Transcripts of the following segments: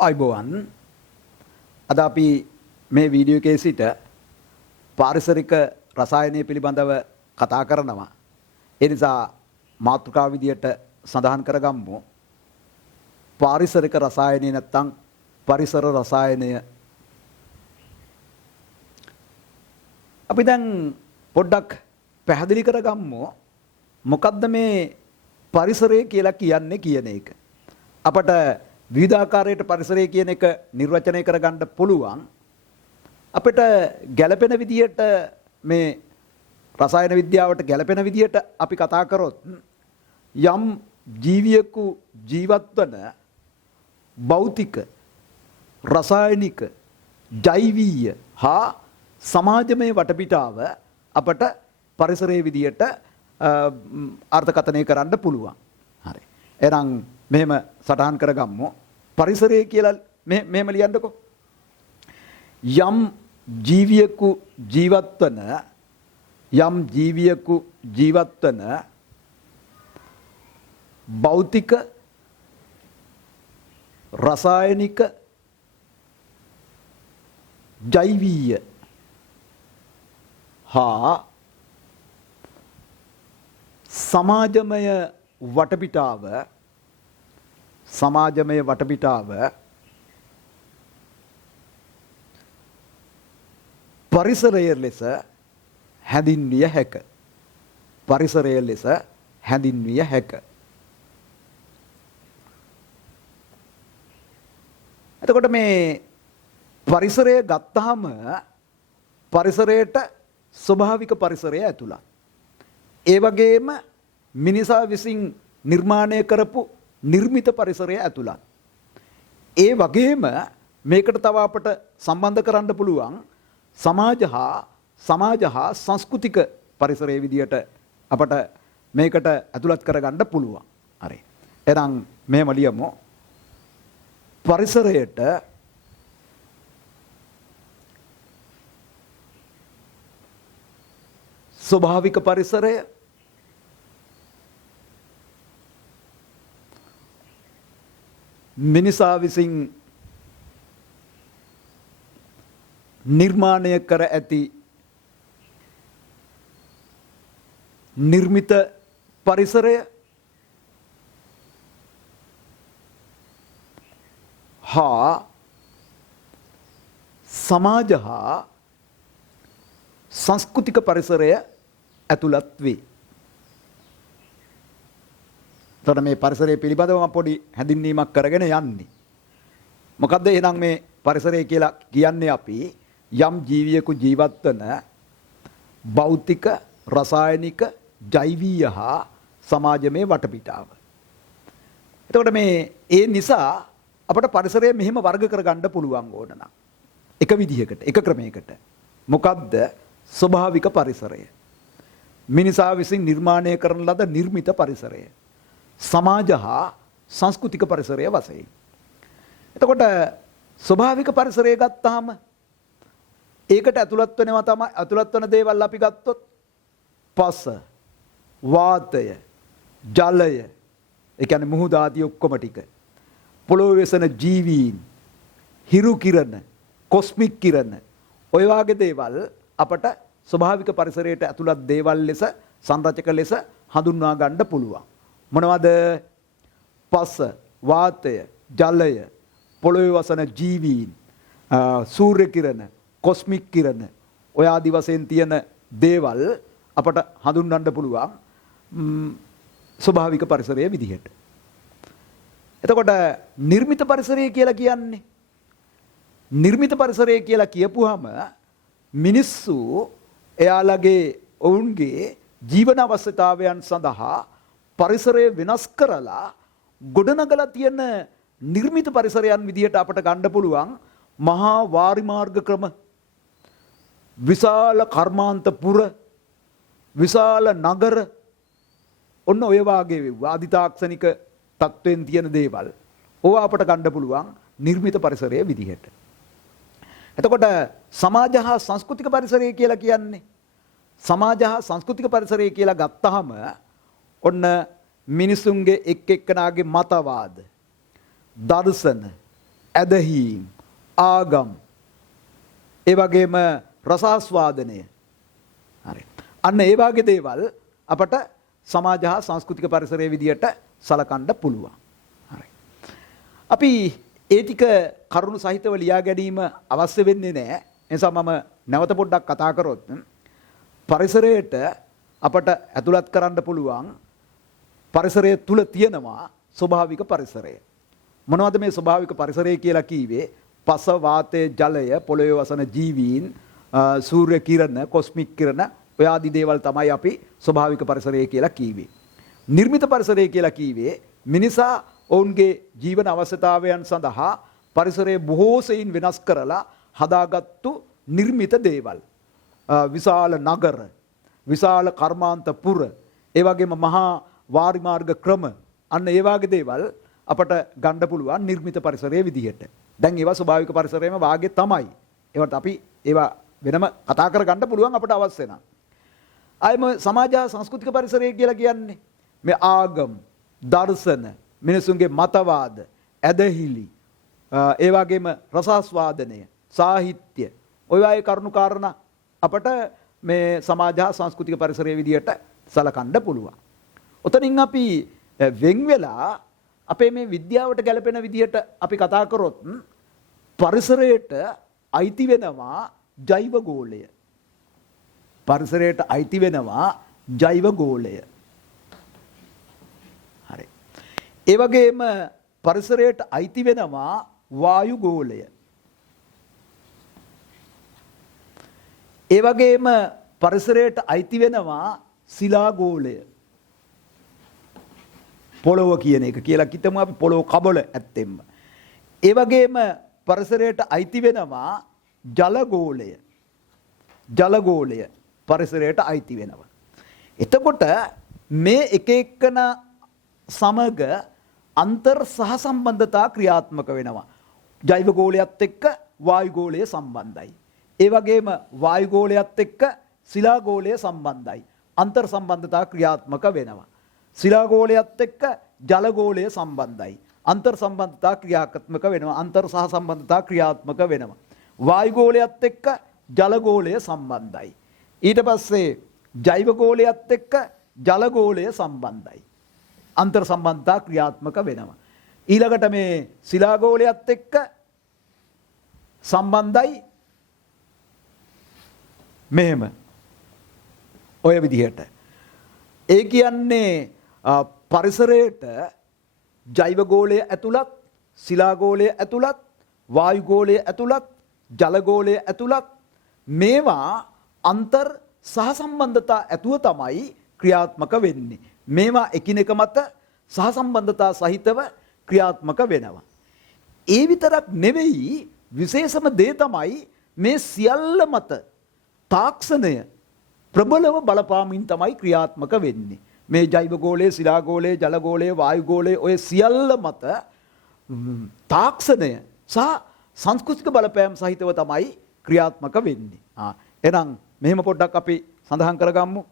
අයිබෝවන් අද අපි මේ වීඩියෝ එකේ සිට පාරිසරික රසායනය පිළිබඳව කතා කරනවා. ඒ නිසා මාතෘකාව විදියට සඳහන් කරගමු. පාරිසරික රසායනය නැත්නම් පරිසර රසායනය. අපි දැන් පොඩ්ඩක් පැහැදිලි කරගමු මොකද්ද මේ පරිසරය කියලා කියන්නේ කියන එක. අපට විවිධාකාරයට පරිසරය කියන එක නිර්වචනය කරගන්න පුළුවන්. අපිට ගැළපෙන විදියට මේ රසායන විද්‍යාවට ගැළපෙන විදියට අපි කතා කරොත් යම් ජීවියෙකු ජීවත් වන භෞතික, රසායනික, ජෛවීය හා සමාජමය වටපිටාව අපට පරිසරයේ විදියට අර්ථකථනය කරන්න පුළුවන්. හරි. එහෙනම් මෙහෙම සටහන් කරගමු. පරිසරය කියලා මෙහෙම ලියන්නකෝ. යම් ජීවියෙකු ජීවත් වන භෞතික, රසායනික, ජෛවීය හා සමාජමය වටපිටාව පරිසරය ලෙස හැඳින්විය හැක. එතකොට මේ පරිසරය ගත්තාම පරිසරයට ස්වභාවික පරිසරය ඇතුළත්. ඒ වගේම මිනිසා විසින් නිර්මාණය කරපු නිර්මිත පරිසරය ඇතුළත්. ඒ වගේම මේකට තව අපට සම්බන්ධ කරන්න පුළුවන් සමාජ හා සංස්කෘතික පරිසරයේ විදියට අපට මේකට ඇතුළත් කරගන්න පුළුවන්. හරි. එහෙනම් මෙහෙම ලියමු. පරිසරයට ස්වභාවික පරිසරය, මිනිසා විසින් නිර්මාණය කර ඇති නිර්මිත පරිසරය හා සමාජ හා සංස්කෘතික පරිසරය ඇතුළත් වේ. එතකොට මේ පරිසරය පිළිබඳව පොඩි හැඳින්වීමක් කරගෙන යන්නේ. මොකද්ද එහෙනම් මේ පරිසරය කියලා කියන්නේ? අපි යම් ජීවියෙකු ජීවත් වන භෞතික, රසායනික, ජෛවීය හා සමාජමය වටපිටාව. එතකොට මේ ඒ නිසා අපට පරිසරය මෙහෙම වර්ග කරගන්න පුළුවන් ඕන නම් එක විදිහකට, එක ක්‍රමයකට. මොකද්ද? ස්වභාවික පරිසරය. මිනිසා විසින් නිර්මාණය කරන ලද නිර්මිත පරිසරය. සමාජ හා සංස්කෘතික පරිසරය වශයෙන්. එතකොට ස්වභාවික පරිසරය ගත්තාම ඒකට ඇතුළත් වෙනවා තමයි ඇතුළත් වෙන දේවල් අපි ගත්තොත් පස, වාතය, ජලය, ඒ කියන්නේ මුහුද ආදී ඔක්කොම ටික. පොළොවේ වෙසෙන ජීවීන්, හිරු කිරණ, කොස්මික් කිරණ, ඔය වගේ දේවල් අපට ස්වභාවික පරිසරයට ඇතුළත් දේවල් ලෙස, සංරචක ලෙස හඳුන්වා ගන්න පුළුවන්. මොනවද? පස, වාතය, ජලය, පොළොවේ වසන ජීවීන්, සූර්ය කිරණ, කොස්මික් කිරණ, ඔය ආදි වශයෙන් තියෙන දේවල් අපට හඳුන්වන්න පුළුවන් ස්වභාවික පරිසරයේ විදිහට. එතකොට නිර්මිත පරිසරය කියලා කියන්නේ, නිර්මිත පරිසරය කියලා කියපුවාම මිනිස්සු එයාලගේ ඔවුන්ගේ ජීවන අවශ්‍යතාවයන් සඳහා පරිසරය වෙනස් කරලා ගොඩනගලා තියෙන නිර්මිත පරිසරයන් විදිහට අපට ගන්න පුළුවන් මහා වාරිමාර්ග ක්‍රම, විශාල කර්මාන්තපුර, විශාල නගර, ඔන්න ඔය වාගේ ආදිතාක්ෂණික තත්ත්වෙන් තියෙන දේවල් ඕවා අපට ගන්න පුළුවන් නිර්මිත පරිසරයේ විදිහට. එතකොට සමාජ හා සංස්කෘතික පරිසරය කියලා කියන්නේ, සමාජ හා සංස්කෘතික පරිසරය කියලා ගත්තාම ඔන්න මිනිසුන්ගේ එක් එක්කනාගේ මතවාද, දර්ශන, ඇදහිීම්, ආගම්, ඒ වගේම රසාස්වාදනය. හරි. අන්න ඒ වගේ දේවල් අපට සමාජ හා සංස්කෘතික පරිසරයේ විදියට සලකන්න පුළුවන්. හරි. අපි ඒ ටික කරුණු සහිතව ලියා ගැනීම අවශ්‍ය වෙන්නේ නැහැ. ඒ නිසා මම නැවත පොඩ්ඩක් කතා කරොත් පරිසරයට අපට ඇතුළත් කරන්න පුළුවන් පරිසරය තුල තියෙනවා ස්වභාවික පරිසරය. මොනවද මේ ස්වභාවික පරිසරය කියලා කීවේ? පස, වාතය, ජලය, පොළොවේ වසන ජීවීන්, සූර්ය කිරණ, කොස්මික් කිරණ, ඔය ආදී දේවල් තමයි අපි ස්වභාවික පරිසරය කියලා කීවේ. නිර්මිත පරිසරය කියලා කීවේ මිනිසා ඔවුන්ගේ ජීවන අවශ්‍යතාවයන් සඳහා පරිසරයේ බොහෝ සෙයින් වෙනස් කරලා හදාගත්තු නිර්මිත දේවල්. විශාල නගර, විශාල කර්මාන්තපුර, ඒ වගේම මහා වාරිමාර්ග ක්‍රම, අන්න ඒ වගේ දේවල් අපට ගන්න පුළුවන් නිර්මිත පරිසරයේ විදිහට. දැන් ඒවා ස්වභාවික පරිසරයේම වාගේ තමයි. ඒවට අපි ඒවා වෙනම කතා කර ගන්න පුළුවන් අපට අවශ්‍ය නම්. ආයම සමාජ සංස්කෘතික පරිසරය කියලා කියන්නේ මේ ආගම්, දර්ශන, මිනිසුන්ගේ මතවාද, ඇදහිලි, ඒ වගේම රසාස්වාදනය, සාහිත්‍ය, ඔය වගේ කරුණු කාරණා අපට මේ සමාජ සංස්කෘතික පරිසරයේ විදියට සලකන්න පුළුවන්. ඔතනින් අපි වෙන් වෙලා අපේ මේ විද්‍යාවට ගැලපෙන විදියට අපි කතා කරොත් පරිසරයට අයිති වෙනවා ජෛව ගෝලය. පරිසරයට අයිති වෙනවා ජෛව ගෝලය. හරි. ඒ වගේම පරිසරයට අයිති වෙනවා වායු ගෝලය. ඒ වගේම පරිසරයට අයිති වෙනවා ශිලා ගෝලය. පොළොව කියන එක කියලා කිතමු අපි, පොළොව කබල ඇත්තෙම. ඒ වගේම පරිසරයට අයිති වෙනවා ජල ගෝලය. ජල ගෝලය පරිසරයට අයිති වෙනවා. එතකොට මේ එක එකන සමග අන්තර් සහසම්බන්ධතා ක්‍රියාත්මක වෙනවා. ජෛව ගෝලයත් එක්ක වායු ගෝලය සම්බන්ධයි. ඒ වගේම වායු ගෝලයත් එක්ක ශිලා ගෝලය සම්බන්ධයි. අන්තර් සම්බන්ධතා ක්‍රියාත්මක වෙනවා. ශිලා ගෝලයත් එක්ක ජල ගෝලය සම්බන්ධයි. අන්තර් සම්බන්ධතා ක්‍රියාත්මක වෙනවා. අන්තර් සහසම්බන්ධතා ක්‍රියාත්මක වෙනවා. වායු ගෝලයත් එක්ක ජල ගෝලය සම්බන්ධයි. ඊට පස්සේ ජෛව ගෝලයත් එක්ක ජල ගෝලය සම්බන්ධයි. අන්තර් සම්බන්ධතා ක්‍රියාත්මක වෙනවා. ඊළඟට මේ ශිලා ගෝලයත් එක්ක සම්බන්ධයි මෙහෙම ඔය විදිහට. ඒ කියන්නේ පරිසරයට ජෛව ගෝලය ඇතුළත්, ශිලා ගෝලය ඇතුළත්, වායු ගෝලය ඇතුළත්, ජල ගෝලය ඇතුළත්, මේවා අන්තර් සහසම්බන්ධතා ඇතුව තමයි ක්‍රියාත්මක වෙන්නේ. මේවා එකිනෙක මත සහසම්බන්ධතා සහිතව ක්‍රියාත්මක වෙනවා. ඒ විතරක් නෙවෙයි, විශේෂම දේ තමයි මේ සියල්ල මත තාක්ෂණය ප්‍රබලව බලපාමින් තමයි ක්‍රියාත්මක වෙන්නේ. මේ ජෛව ගෝලය, ශිලා ගෝලය, ජල ගෝලය, වායු ගෝලය, ඔය සියල්ල මත තාක්ෂණය සහ සංස්කෘතික බලපෑම් සහිතව තමයි ක්‍රියාත්මක වෙන්නේ. එහෙනම් මෙහෙම පොඩ්ඩක් අපි සඳහන් කරගමු.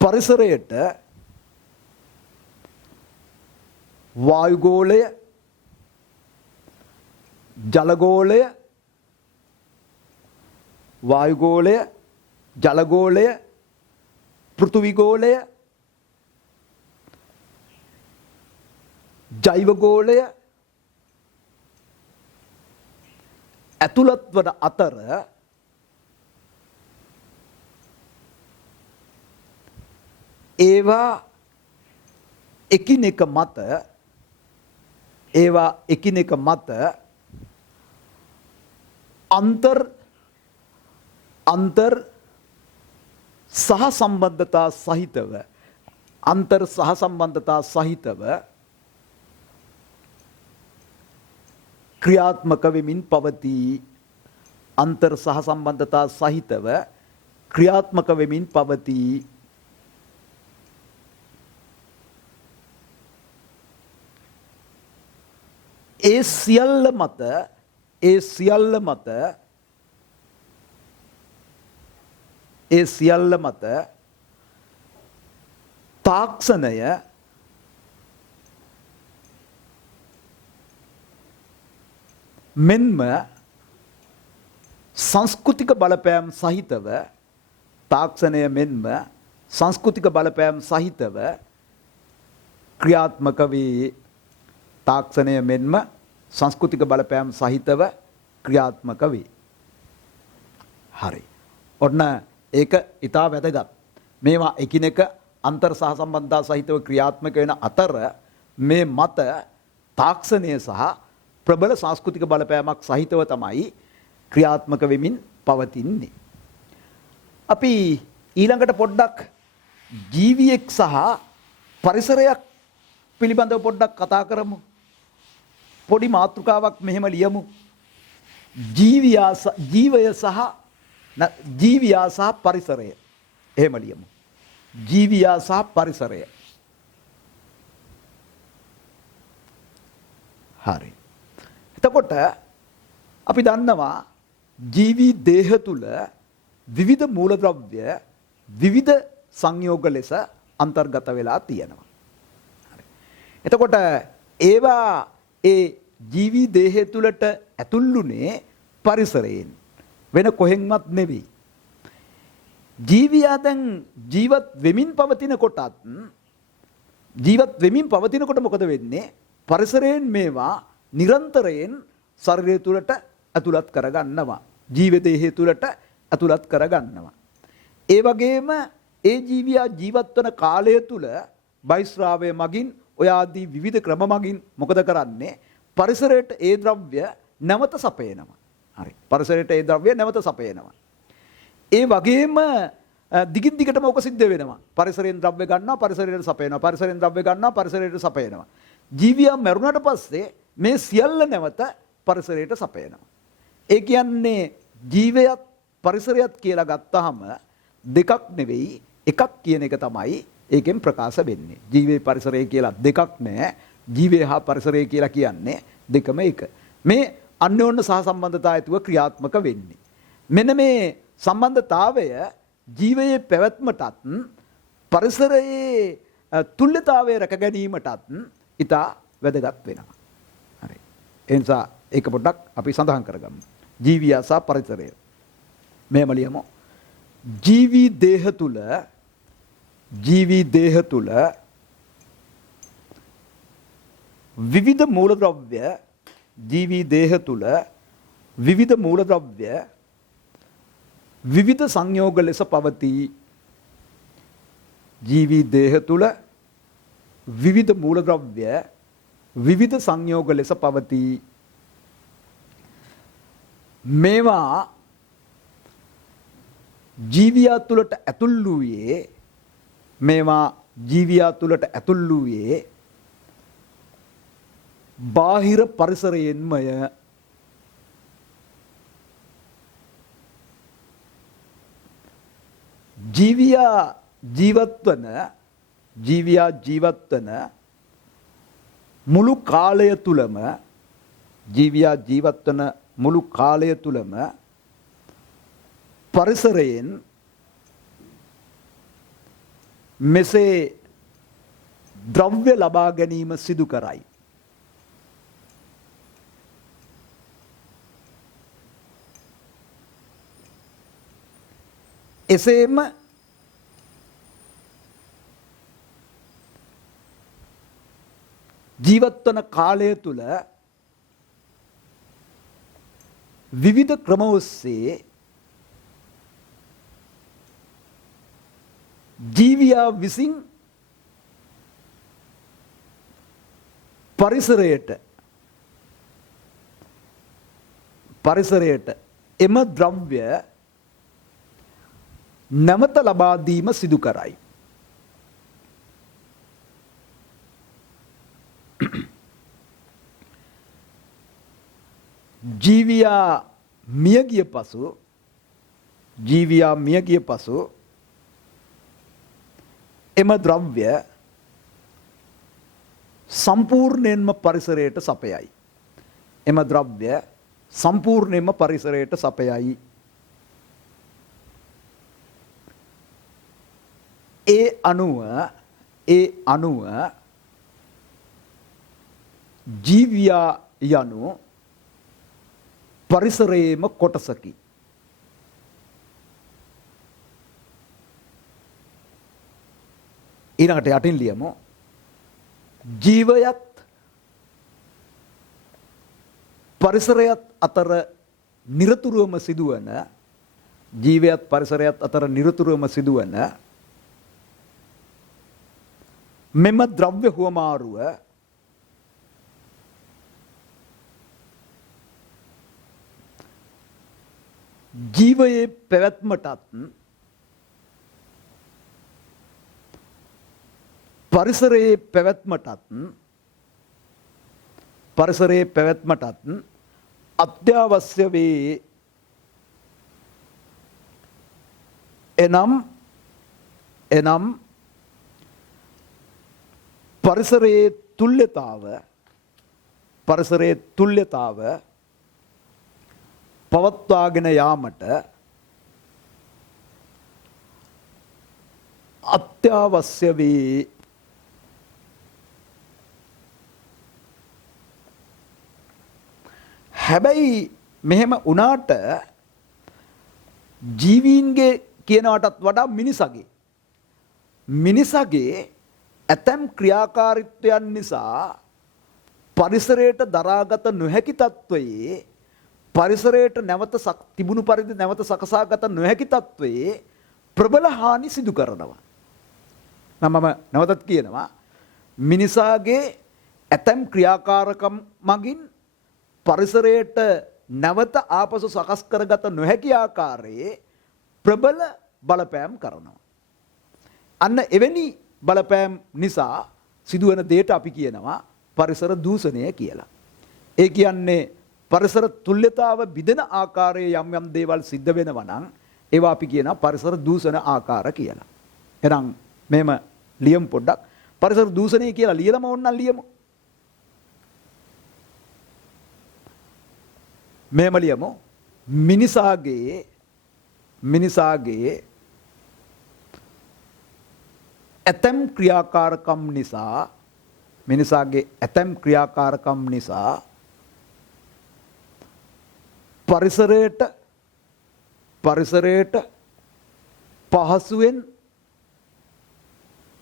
පරිසරයට වායු ගෝලය, ජල ගෝලය, වායු ගෝලය, ජල ගෝලය, පෘථිවි ගෝලය, ජෛව ගෝලය ඇතුළත් වන අතර ඒවා එකිනෙක මත අන්තර් සහසම්බන්ධතා සහිතව ක්‍රියාත්මක වෙමින් පවතී. අන්තර් සහසම්බන්ධතා සහිතව ක්‍රියාත්මක වෙමින් පවතී. ඒ සියල්ල මත තාක්ෂණය මෙන්ම සංස්කෘතික බලපෑම් සහිතව තාක්ෂණය මෙන්ම සංස්කෘතික බලපෑම් සහිතව ක්‍රියාත්මක වේ. තාක්ෂණය මෙන්ම සංස්කෘතික බලපෑම් සහිතව ක්‍රියාත්මක වේ. හරි. ඔන්න ඒක ඊටා වැදගත්. මේවා එකිනෙක අන්තර් සහසම්බන්ධතා සහිතව ක්‍රියාත්මක වෙන අතර මේ මත තාක්ෂණය සහ ප්‍රබල සංස්කෘතික බලපෑමක් සහිතව තමයි ක්‍රියාත්මක වෙමින් පවතින්නේ. අපි ඊළඟට පොඩ්ඩක් ජීවියෙක් සහ පරිසරයක් පිළිබඳව පොඩ්ඩක් කතා කරමු. පොඩි මාතෘකාවක් මෙහෙම ලියමු. ජීවියා සහ පරිසරය. එහෙම ලියමු. ජීවියා සහ පරිසරය. හරි. එතකොට අපි දන්නවා ජීවී දේහ තුල විවිධ මූලද්‍රව්‍ය විවිධ සංයෝග ලෙස අන්තර්ගත වෙලා තියෙනවා. හරි. එතකොට ඒවා ඒ ජීවී දේහය තුලට ඇතුළුනේ පරිසරයෙන් වෙන කොහෙන්වත් නෙවෙයි. ජීවියා දැන් ජීවත් වෙමින් පවතිනකොට මොකද වෙන්නේ? පරිසරයෙන් මේවා නිරන්තරයෙන් ශරීරය තුලට ඇතුළත් කරගන්නවා. ජීව දේහය තුලට ඇතුළත් කරගන්නවා. ඒ වගේම ඒ ජීවියා ජීවත් වන කාලය තුල බහිස්රාවය මගින් ඔය ආදී විවිධ ක්‍රම මගින් මොකද කරන්නේ? පරිසරයට ඒ ද්‍රව්‍ය නැවත සපයනවා. හරි. පරිසරයට ඒ ද්‍රව්‍ය නැවත සපයනවා. ඒ වගේම දිගින් දිගටම ඔක සිද්ධ වෙනවා. පරිසරයෙන් ද්‍රව්‍ය ගන්නවා, පරිසරයට සපයනවා. පරිසරයෙන් ද්‍රව්‍ය ගන්නවා, පරිසරයට සපයනවා. ජීවියා මරුණට පස්සේ මේ සියල්ල නැවත පරිසරයට සපයනවා. ඒ කියන්නේ ජීවයත් පරිසරයත් කියලා ගත්තාම දෙකක් නෙවෙයි එකක් කියන එක තමයි ඒකෙන් ප්‍රකාශ වෙන්නේ. ජීවේ පරිසරය කියලා දෙකක් නෑ. ජීවය හා පරිසරය කියලා කියන්නේ දෙකම එක. මේ අන්‍යෝන්‍ය සහසම්බන්ධතාවය ඇතුව ක්‍රියාත්මක වෙන්නේ. මෙන්න මේ සම්බන්ධතාවය ජීවයේ පැවැත්මටත් පරිසරයේ තුල්‍යතාවය රැක ගැනීමටත් ඉතා වැදගත් වෙනවා. හරි. ඒ නිසා ඒක පොඩ්ඩක් අපි සඳහන් කරගමු. ජීවියා සහ පරිසරය. මෙහෙම ලියමු. ජීවී දේහ තුල විවිධ මූලද්‍රව්‍ය විවිධ සංයෝග ලෙස පවතී. ජීවී දේහ තුල විවිධ මූලද්‍රව්‍ය විවිධ සංයෝග ලෙස පවතී. මේවා ජීවියා තුලට ඇතුල් වූයේ බාහිර පරිසරයෙන්මය. ජීවියා ජීවත්වන මුළු කාලය තුලම පරිසරයෙන් මෙසේ ද්‍රව්‍ය ලබා ගැනීම සිදු කරයි. එසේම ජීවත්වන කාලය තුල විවිධ ක්‍රම ඔස්සේ ජීවියා විසින් පරිසරයට එම ද්‍රව්‍ය නැවත ලබා දීම සිදු කරයි. ජීවියා මියගිය පසු එම ද්‍රව්‍ය සම්පූර්ණයෙන්ම පරිසරයට සපයයි. ඒ අනුව ජීවියා යනු පරිසරයේම කොටසකි. ඊළඟට යටින් ලියමු. ජීවයත් පරිසරයත් අතර නිරතුරුවම සිදුවන ජීවයත් පරිසරයත් අතර නිරතුරුවම සිදුවන මෙම ද්‍රව්‍ය හුවමාරුව ජීවයේ පැවැත්මටත් පරිසරයේ පැවැත්මටත් අත්‍යවශ්‍ය වේ. එනම් පරිසරයේ තුල්්‍යතාව පවත්වාගෙන යාමට අත්‍යවශ්‍ය වේ. හැබැයි මෙහෙම වුණාට ජීවීන්ගේ කියනවටත් වඩා මිනිසගේ ඇතැම් ක්‍රියාකාරීත්වයන් නිසා පරිසරයට දරාගත නොහැකි තත්වයේ පරිසරයට තිබුණු පරිදි නැවත සකසාගත නොහැකි තත්වයේ ප්‍රබල හානි සිදු කරනවා. මම නැවතත් කියනවා මිනිසාගේ ඇතැම් ක්‍රියාකාරකම් මගින් පරිසරයට නැවත ආපසු සකස් කරගත නොහැකි ආකාරයේ ප්‍රබල බලපෑම් කරනවා. අන්න එවැනි බලපෑම් නිසා සිදුවන දේට අපි කියනවා පරිසර දූෂණය කියලා. ඒ කියන්නේ පරිසර තුල්්‍යතාව බිඳෙන ආකාරයේ යම් යම් දේවල් සිද්ධ වෙනවා නම් ඒවා අපි කියනවා පරිසර දූෂණ ආකාර කියලා. එහෙනම් මෙහෙම ලියමු පොඩ්ඩක්. පරිසර දූෂණය කියලා ලියලම ඕනනම් ලියමු. මෙහෙම ලියමු. මිනිසාගේ ඇතැම් ක්‍රියාකාරකම් නිසා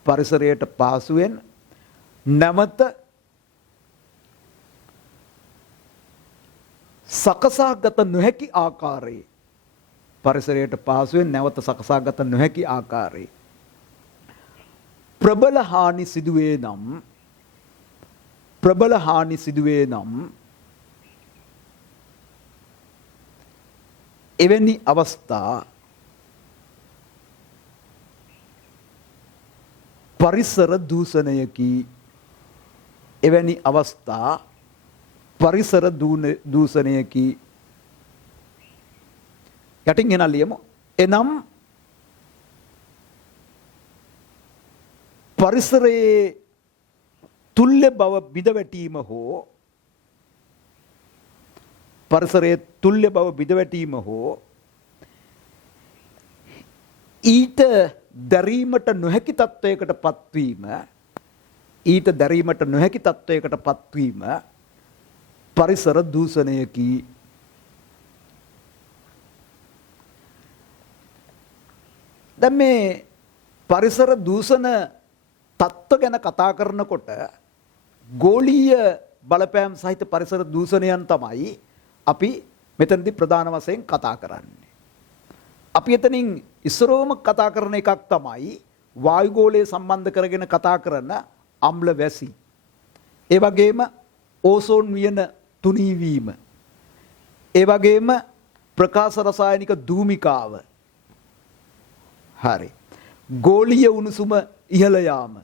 පරිසරයට පහසුවෙන් නැවත සකසාගත නොහැකි ආකාරයේ ප්‍රබල හානි සිදුවේ නම් එවැනි අවස්ථා පරිසර දූෂණයකි. යටින් එන ලියමු. එනම් පරිසරයේ තුල්්‍ය බව බිඳවැටීම හෝ ඊට දැරීමට නොහැකි තත්ත්වයකට පත්වීම පරිසර දූෂණයකි. දැන් මේ පරිසර දූෂණ තත්ත්ව ගැන කතා කරනකොට ගෝලීය බලපෑම් සහිත පරිසර දූෂණයන් තමයි අපි මෙතනදී ප්‍රධාන වශයෙන් කතා කරන්නේ. අපි එතනින් ඉස්සරෝම කතා කරන එකක් තමයි වායුගෝලය සම්බන්ධ කරගෙන කතා කරන අම්ල වැසි. ඒ වගේම ඕසෝන් වියන තුනී වීම. ඒ වගේම ප්‍රකාශ රසායනික ධූමිකාව. හරි. ගෝලීය උණුසුම ඉහළ යාම.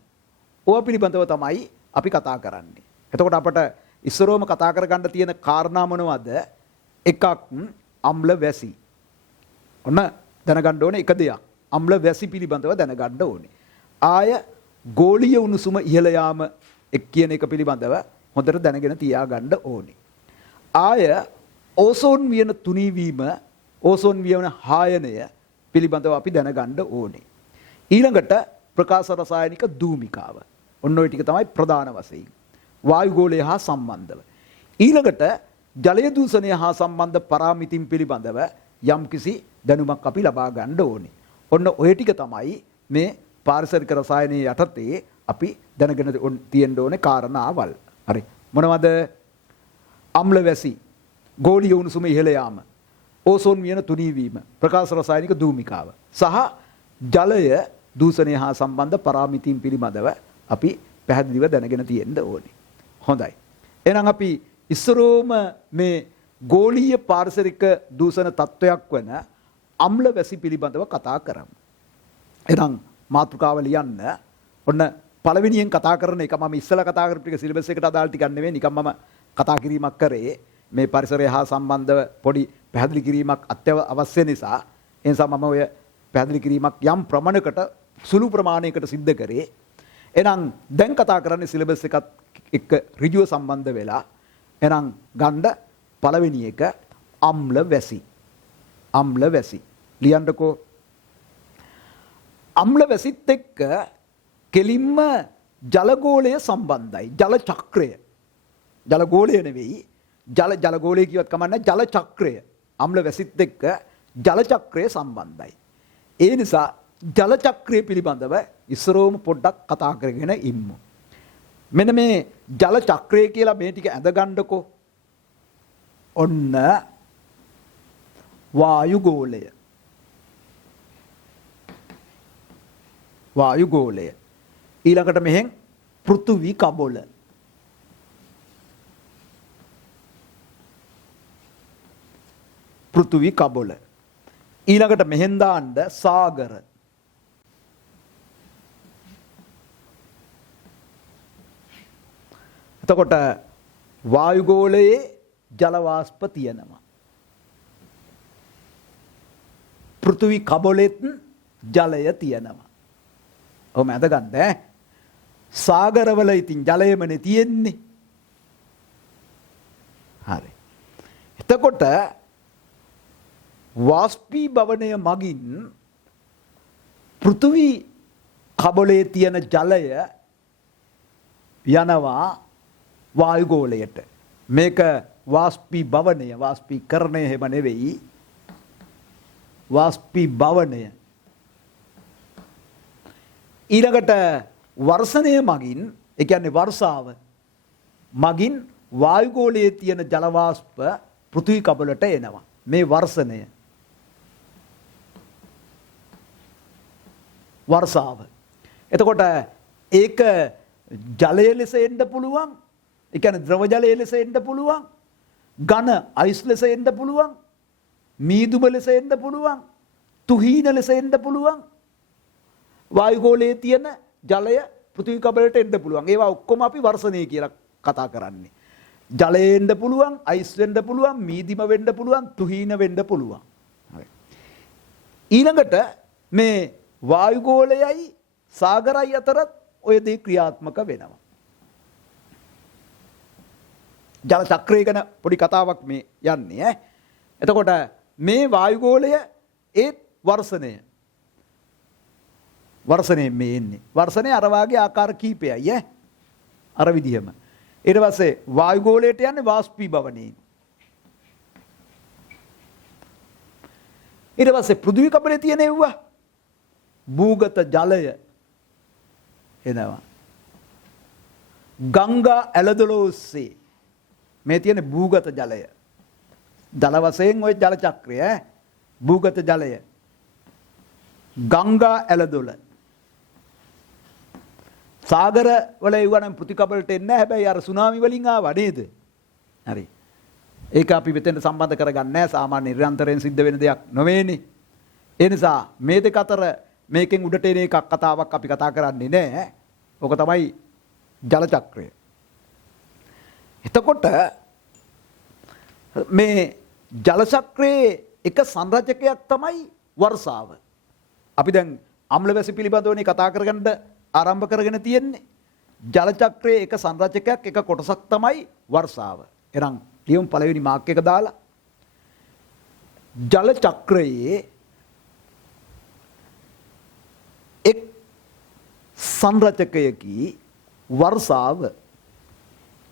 ඕවා පිළිබඳව තමයි අපි කතා කරන්නේ. එතකොට අපට ඉස්සරෝම කතා කරගන්න තියෙන කාරණා මොනවද? එකක් අම්ල වැසි. ඔන්න දැනගන්න ඕනේ එක දෙයක්. අම්ල වැසි පිළිබඳව දැනගන්න ඕනේ. ආය ගෝලීය උණුසුම ඉහළ යාම කියන එක පිළිබඳව හොඳට දැනගෙන තියාගන්න ඕනේ. ආය ඕසෝන් වියන තුනී වීම, ඕසෝන් වියන හායනය පිළිබඳව අපි දැනගන්න ඕනේ. ඊළඟට ප්‍රකාශ රසායනික ධූමිකාව. ඔන්න ඔය ටික තමයි ප්‍රධාන වශයෙන් වායුගෝලය හා සම්බන්ධව. ඊළඟට ජලය දූෂණය හා සම්බන්ධ පරාමිතින් පිළිබඳව යම් කිසි දැනුමක් අපි ලබා ගන්න ඕනේ. ඔන්න ඔය ටික තමයි මේ පාරිසරික රසායනයේ යටතේ අපි දැනගෙන තියෙන්න ඕනේ කාරණාවල්. හරි. මොනවද? අම්ල වැසි, ගෝලීය උණුසුම ඉහළ යාම, ඕසෝන් වියන තුනී වීම, ප්‍රකාශ රසායනික ධූමිකාව සහ ජලය දූෂණය හා සම්බන්ධ පරාමිතින් පිළිබඳව අපි පැහැදිලිව දැනගෙන තියෙන්න ඕනේ. හොඳයි. එහෙනම් අපි ඉස්සරෝම මේ ගෝලීය පාරිසරික දූෂණ තත්වයක් වන අම්ල වැසි පිළිබඳව කතා කරමු. එහෙනම් මාතෘකාව ලියන්න. ඔන්න පළවෙනියෙන් කතා කරන එක මම ඉස්සලා කතා කරපු ටික සිලබස් එකට අදාළ ටිකක් නෙවෙයි, නිකන් මම කතා කිරීමක් කරේ මේ පරිසරය හා සම්බන්ධව පොඩි පැහැදිලි කිරීමක් අවශ්‍ය නිසා. ඒ නිසා මම ඔය පැහැදිලි කිරීමක් යම් ප්‍රමාණයකට සුළු ප්‍රමාණයකට සිද්ධ කරේ. එහෙනම් දැන් කතා කරන්නේ සිලබස් එකත් එක්ක ඍජුව සම්බන්ධ වෙලා. එහෙනම් ගන්න පළවෙනි එක අම්ල වැසි. අම්ල වැසි ලියන්නකෝ. අම්ල වැසිත් එක්ක කෙලින්ම ජලගෝලය සම්බන්ධයි. ජල චක්‍රය. ජලගෝලය නෙවෙයි. ජලගෝලය කියවත් කමන්නේ ජල චක්‍රය. අම්ල වැසිත් එක්ක ජල චක්‍රය සම්බන්ධයි. ඒ නිසා ජල චක්‍රය පිළිබඳව ඉස්සරෝම පොඩ්ඩක් කතා කරගෙන ඉමු. මෙන්න මේ ජල චක්‍රය කියලා මේ ටික ඇඳ ගන්නකෝ. ඔන්න වායුගෝලය. වායුගෝලය. ඊළඟට මෙහෙන් පෘථිවි කබොල. පෘථිවි කබොල. ඊළඟට මෙහෙන් දාන්න සාගර. එතකොට වායුගෝලයේ ජල වාෂ්ප තියෙනවා. පෘථිවි කබොලෙත් ජලය තියෙනවා. ඔහොම අදගන්න ඈ. සාගරවල ඉතින් ජලයමනේ තියෙන්නේ. හරි. එතකොට වාෂ්පීභවනය මගින් පෘථිවි කබොලේ තියෙන ජලය යනවා වායුගෝලයට. මේක වාෂ්පීභවනය, වාෂ්පීකරණය හැම නෙවෙයි. වාෂ්පීභවනය. ඊළඟට වර්ෂණය මගින්, ඒ කියන්නේ වර්ෂාව මගින් වායුගෝලයේ තියෙන ජල වාෂ්ප පෘථිවි කබලට එනවා. මේ වර්ෂණය. වර්ෂාව. එතකොට ඒක ජලය ලෙස එන්න පුළුවන්. ඒ කියන්නේ ද්‍රව ජලය ලෙස එන්න පුළුවන්. ඝන අයිස් ලෙස එන්න පුළුවන්. මීදුම ලෙස එන්න පුළුවන්. තුහීන ලෙස එන්න පුළුවන්. වායුගෝලයේ තියෙන ජලය පෘථිවි කබලට එන්න පුළුවන්. ඒවා ඔක්කොම අපි වර්ෂණය කියලා කතා කරන්නේ. ජලය එන්න පුළුවන්, අයිස් වෙන්න පුළුවන්, මීදිම වෙන්න පුළුවන්, තුහීන වෙන්න පුළුවන්. හරි. ඊළඟට මේ වායුගෝලයයි සාගරයි අතරත් ඔය දේ ක්‍රියාත්මක වෙනවා. ජල චක්‍රය ගැන පොඩි කතාවක් මේ යන්නේ ඈ. එතකොට මේ වායුගෝලය ඒත් වර්ෂණය. වර්ෂණයෙන් මේ එන්නේ. වර්ෂණය අර වාගේ ආකාර කීපයයි ඈ. අර විදිහම. ඊට පස්සේ වායුගෝලයට යන්නේ වාෂ්පීභවනයෙන්. ඊට පස්සේ පෘථිවි කබලේ තියෙන ඒවා භූගත ජලය එනවා. ගංගා ඇලදොල ඔස්සේ මේ තියෙන භූගත ජලය. ජල වශයෙන් ওই ජල චක්‍රය භූගත ජලය. ගංගා ඇලදොල. සාගර වල එවුවා නම් ප්‍රතිකබලට එන්නේ නැහැ. හැබැයි අර සුනාමි වලින් ආවා නේද? හරි. ඒක අපි මෙතෙන්ට සම්බන්ධ කරගන්නේ නැහැ. සාමාන්‍ය නිරන්තරයෙන් සිද්ධ වෙන දෙයක් නොවේනේ. ඒ නිසා මේ දෙක අතර මේකෙන් උඩට එන එකක් කතාවක් අපි කතා කරන්නේ නැහැ. ඕක තමයි ජල චක්‍රය. එතකොට මේ ජල චක්‍රයේ එක සංරචකයක් තමයි වර්ෂාව. අපි දැන් අම්ල වැසි පිළිබඳවනේ කතා කරගන්න ආරම්භ කරගෙන තියෙන්නේ. ජල චක්‍රයේ එක සංරචකයක්, එක කොටසක් තමයි වර්ෂාව. එහෙනම් ලියමු පළවෙනි මාක් එක දාලා. ජල චක්‍රයේ එක් සංරචකයකි වර්ෂාව.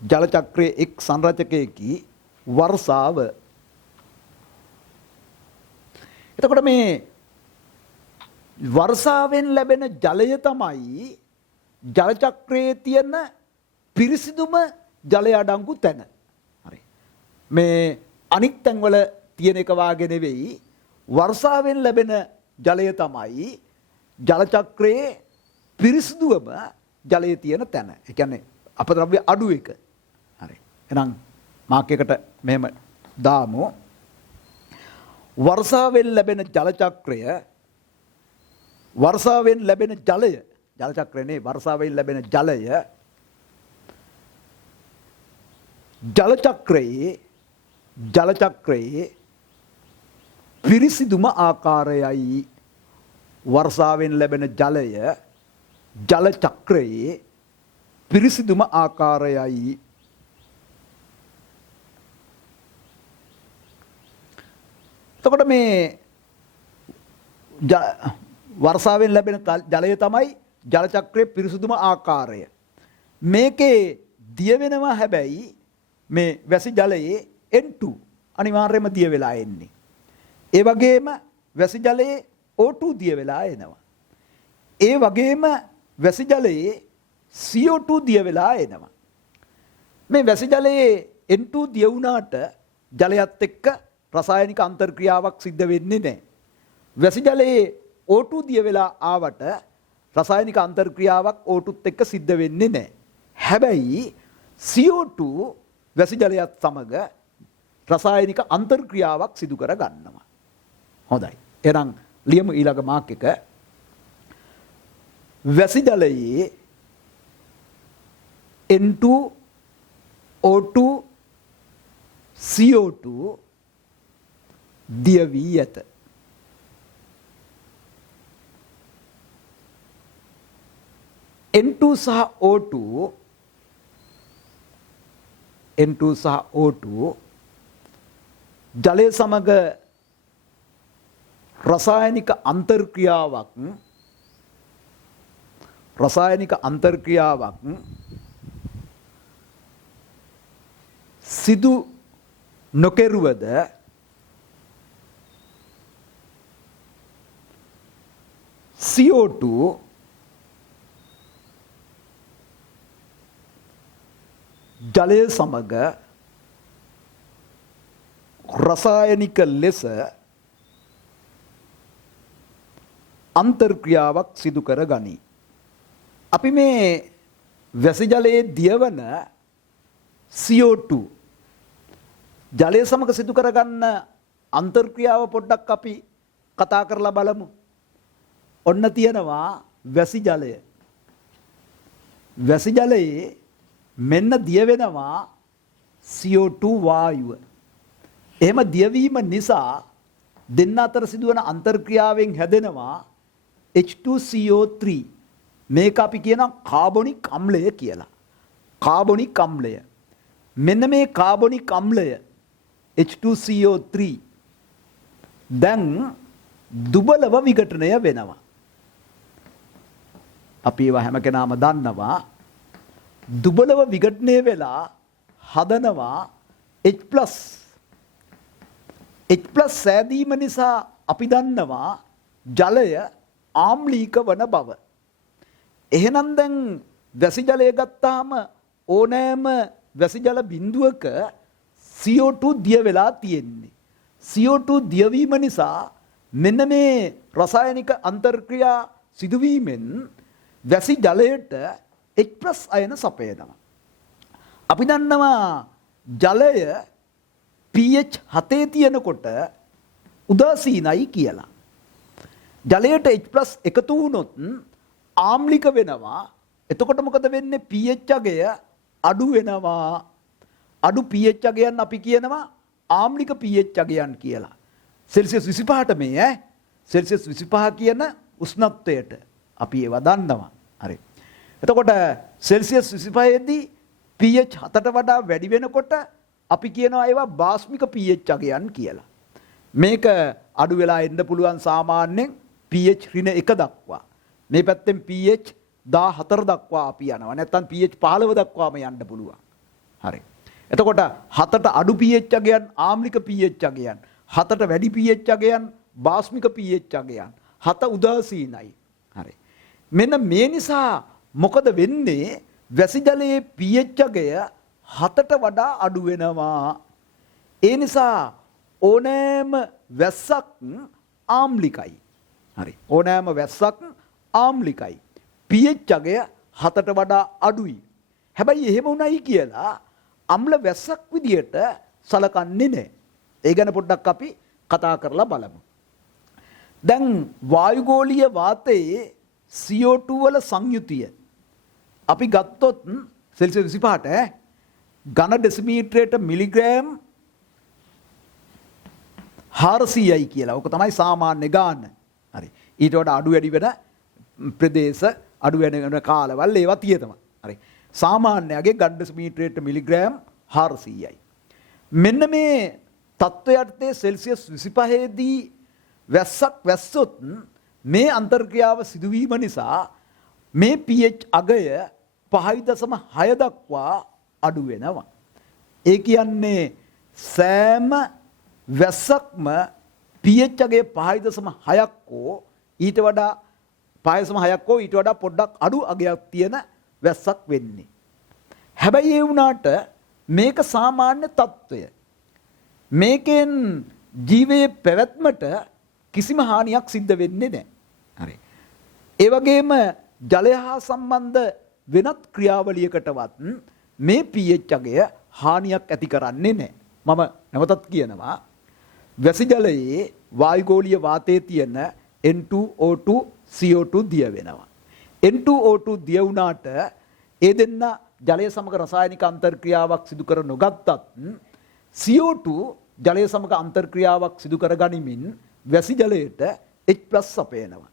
ජල චක්‍රයේ එක් සංරචකයකි වර්ෂාව. එතකොට මේ වර්ෂාවෙන් ලැබෙන ජලය තමයි ජල චක්‍රයේ තියෙන පිරිසිදුම ජලය අඩංගු තැන. හරි. මේ අනික් තැන්වල තියෙන එක වාගේ නෙවෙයි වර්ෂාවෙන් ලැබෙන ජලය තමයි ජල චක්‍රයේ පිරිසිදුවම ජලයේ තියෙන තැන. ඒ කියන්නේ අපද්‍රව්‍ය අඩු එක. හරි. එහෙනම් මාක් එකට මෙහෙම දාමු. වර්ෂාවෙන් ලැබෙන ජල චක්‍රය වර්ෂාවෙන් ලැබෙන ජලය ජල චක්‍රනේ වර්ෂාවෙන් ලැබෙන ජලය ජල චක්‍රයේ පිරිසිදුම ආකාරයයි. වර්ෂාවෙන් ලැබෙන ජලය ජල චක්‍රයේ පිරිසිදුම ආකාරයයි. එතකොට මේ වර්ෂාවෙන් ලැබෙන ජලය තමයි ජල චක්‍රයේ පිරිසිදුම ආකාරය. මේකේ දිය වෙනවා හැබැයි මේ වැසි ජලයේ N2 අනිවාර්යයෙන්ම දිය වෙලා එන්නේ. ඒ වගේම වැසි ජලයේ O2 දිය වෙලා එනවා. ඒ වගේම වැසි ජලයේ CO2 දිය වෙලා එනවා. මේ වැසි ජලයේ N2 දිය වුණාට ජලයත් එක්ක රසායනික අන්තර්ක්‍රියාවක් සිද්ධ වෙන්නේ නැහැ. වැසි ජලයේ O2 දිය වෙලා ආවට රසායනික අන්තර්ක්‍රියාවක් O2ත් එක්ක සිද්ධ වෙන්නේ නැහැ. හැබැයි CO2 වැසි ජලයත් සමග රසායනික අන්තර්ක්‍රියාවක් සිදු කර ගන්නවා. හොඳයි. එහෙනම් ලියමු ඊළඟ මාක් එක. වැසි ජලයේ N2 O2 CO2 දිය වී ඇත. N2 සහ O2 ජලය සමග රසායනික අන්තර්ක්‍රියාවක් සිදු නොකෙරුවද CO2 ජලය සමග රසායනික ලෙස අන්තර්ක්‍රියාවක් සිදු කර ගනී. අපි මේ වැසි ජලයේ දියවන CO2 ජලය සමග සිදු කරගන්න අන්තර්ක්‍රියාව පොඩ්ඩක් අපි කතා කරලා බලමු. ඔන්න තියෙනවා වැසි ජලය. වැසි ජලයේ මෙන්න දිය වෙනවා CO2 වායුව. එහෙම දියවීම නිසා දෙන්න අතර සිදුවන අන්තර්ක්‍රියාවෙන් හැදෙනවා H2CO3. මේක අපි කියනවා කාබොනික් අම්ලය කියලා. කාබොනික් අම්ලය. මෙන්න මේ කාබොනික් අම්ලය H2CO3 දැන් දුබලව විඝටනය වෙනවා. අපි ඒවා හැම කෙනාම දන්නවා. දුබලව විඝටනය වෙලා හදනවා H+. H+ සෑදීම නිසා අපි දන්නවා ජලය ආම්ලීක වන බව. එහෙනම් දැන් වැසි ජලය ගත්තාම ඕනෑම වැසි ජල බිඳුවක CO2 දිය වෙලා තියෙන්නේ. CO2 දියවීම නිසා මෙන්න මේ රසායනික අන්තර්ක්‍රියා සිදුවීමෙන් වැසි ජලයට H+ අයන සපයනවා. අපි දන්නවා ජලය pH 7 තියෙනකොට උදාසීනයි කියලා. ජලයට H+ එකතු වුණොත් ආම්ලික වෙනවා. එතකොට මොකද වෙන්නේ? pH අගය අඩු වෙනවා. අඩු pH අගයන් අපි කියනවා ආම්ලික pH අගයන් කියලා. සෙල්සියස් 25ට මේ සෙල්සියස් 25 කියන උෂ්ණත්වයට අපි ඒවා දන්නවා. හරි. එතකොට සෙල්සියස් 25 දී pH 7ට වඩා වැඩි වෙනකොට අපි කියනවා ඒවා බාස්මික pH අගයන් කියලා. මේක අඩු වෙලා එන්න පුළුවන් සාමාන්‍යයෙන් pH ඍණ 1 දක්වා. මේ පැත්තෙන් pH 14 දක්වා අපි යනවා. නැත්නම් pH 15 දක්වාම යන්න පුළුවන්. හරි. එතකොට 7ට අඩු pH අගයන් ආම්ලික pH අගයන්, 7ට වැඩි pH අගයන් බාස්මික pH අගයන්, 7 උදාසීනයි. හරි. මෙන්න මේ නිසා මොකද වෙන්නේ? වැසි ජලයේ pH අගය 7ට වඩා අඩු වෙනවා. ඒ නිසා ඕනෑම වැස්සක් ආම්ලිකයි. හරි. ඕනෑම වැස්සක් ආම්ලිකයි. pH අගය 7ට වඩා අඩුයි. හැබැයි එහෙම උණයි කියලා අම්ල වැස්සක් විදියට සලකන්නේ නැහැ. ඒ ගැන පොඩ්ඩක් අපි කතා කරලා බලමු. දැන් වායුගෝලීය වාතයේ CO2 වල සංයුතිය අපි ගත්තොත් සෙල්සියස් 25ට ඝන ඩෙසිමීටරයට මිලිග්‍රෑම් 400යි කියලා. ඔක තමයි සාමාන්‍ය ගාන. හරි. ඊට වඩා අඩු වැඩි වෙන ප්‍රදේශ අඩු වෙන කාලවල ඒවා තියෙනවා. හරි. සාමාන්‍යයෙන් ඝන ඩෙසිමීටරයට මිලිග්‍රෑම් 400යි. මෙන්න මේ තත්ත්වයටදී සෙල්සියස් 25 දී වැස්සක් වැස්සොත් මේ අන්තර්ක්‍රියාව සිදුවීම නිසා මේ pH අගය 5.6 දක්වා අඩු වෙනවා. ඒ කියන්නේ සෑම වැස්සක්ම pH අගය 5.6ක් හෝ ඊට වඩා 5.6ක් හෝ ඊට වඩා පොඩ්ඩක් අඩු අගයක් තියෙන වැස්සක් වෙන්නේ. හැබැයි ඒ වුණාට මේක සාමාන්‍ය තත්ත්වය. මේකෙන් ජීවයේ පැවැත්මට කිසිම හානියක් සිද්ධ වෙන්නේ නැහැ. හරි. ඒ වගේම ජලය හා සම්බන්ධ වෙනත් ක්‍රියාවලියකටවත් මේ pH අගය හානියක් ඇති කරන්නේ නැහැ. මම නැවතත් කියනවා වැසි ජලයේ වායුගෝලීය වාතයේ තියෙන N2O2 CO2 දිය වෙනවා. N2O2 දිය වුණාට ඒ දෙන්න ජලය සමග රසායනික අන්තර්ක්‍රියාවක් සිදු කර නොගත්තත් CO2 ජලය සමග අන්තර්ක්‍රියාවක් සිදු කර ගනිමින් වැසි ජලයට H+ සපයනවා.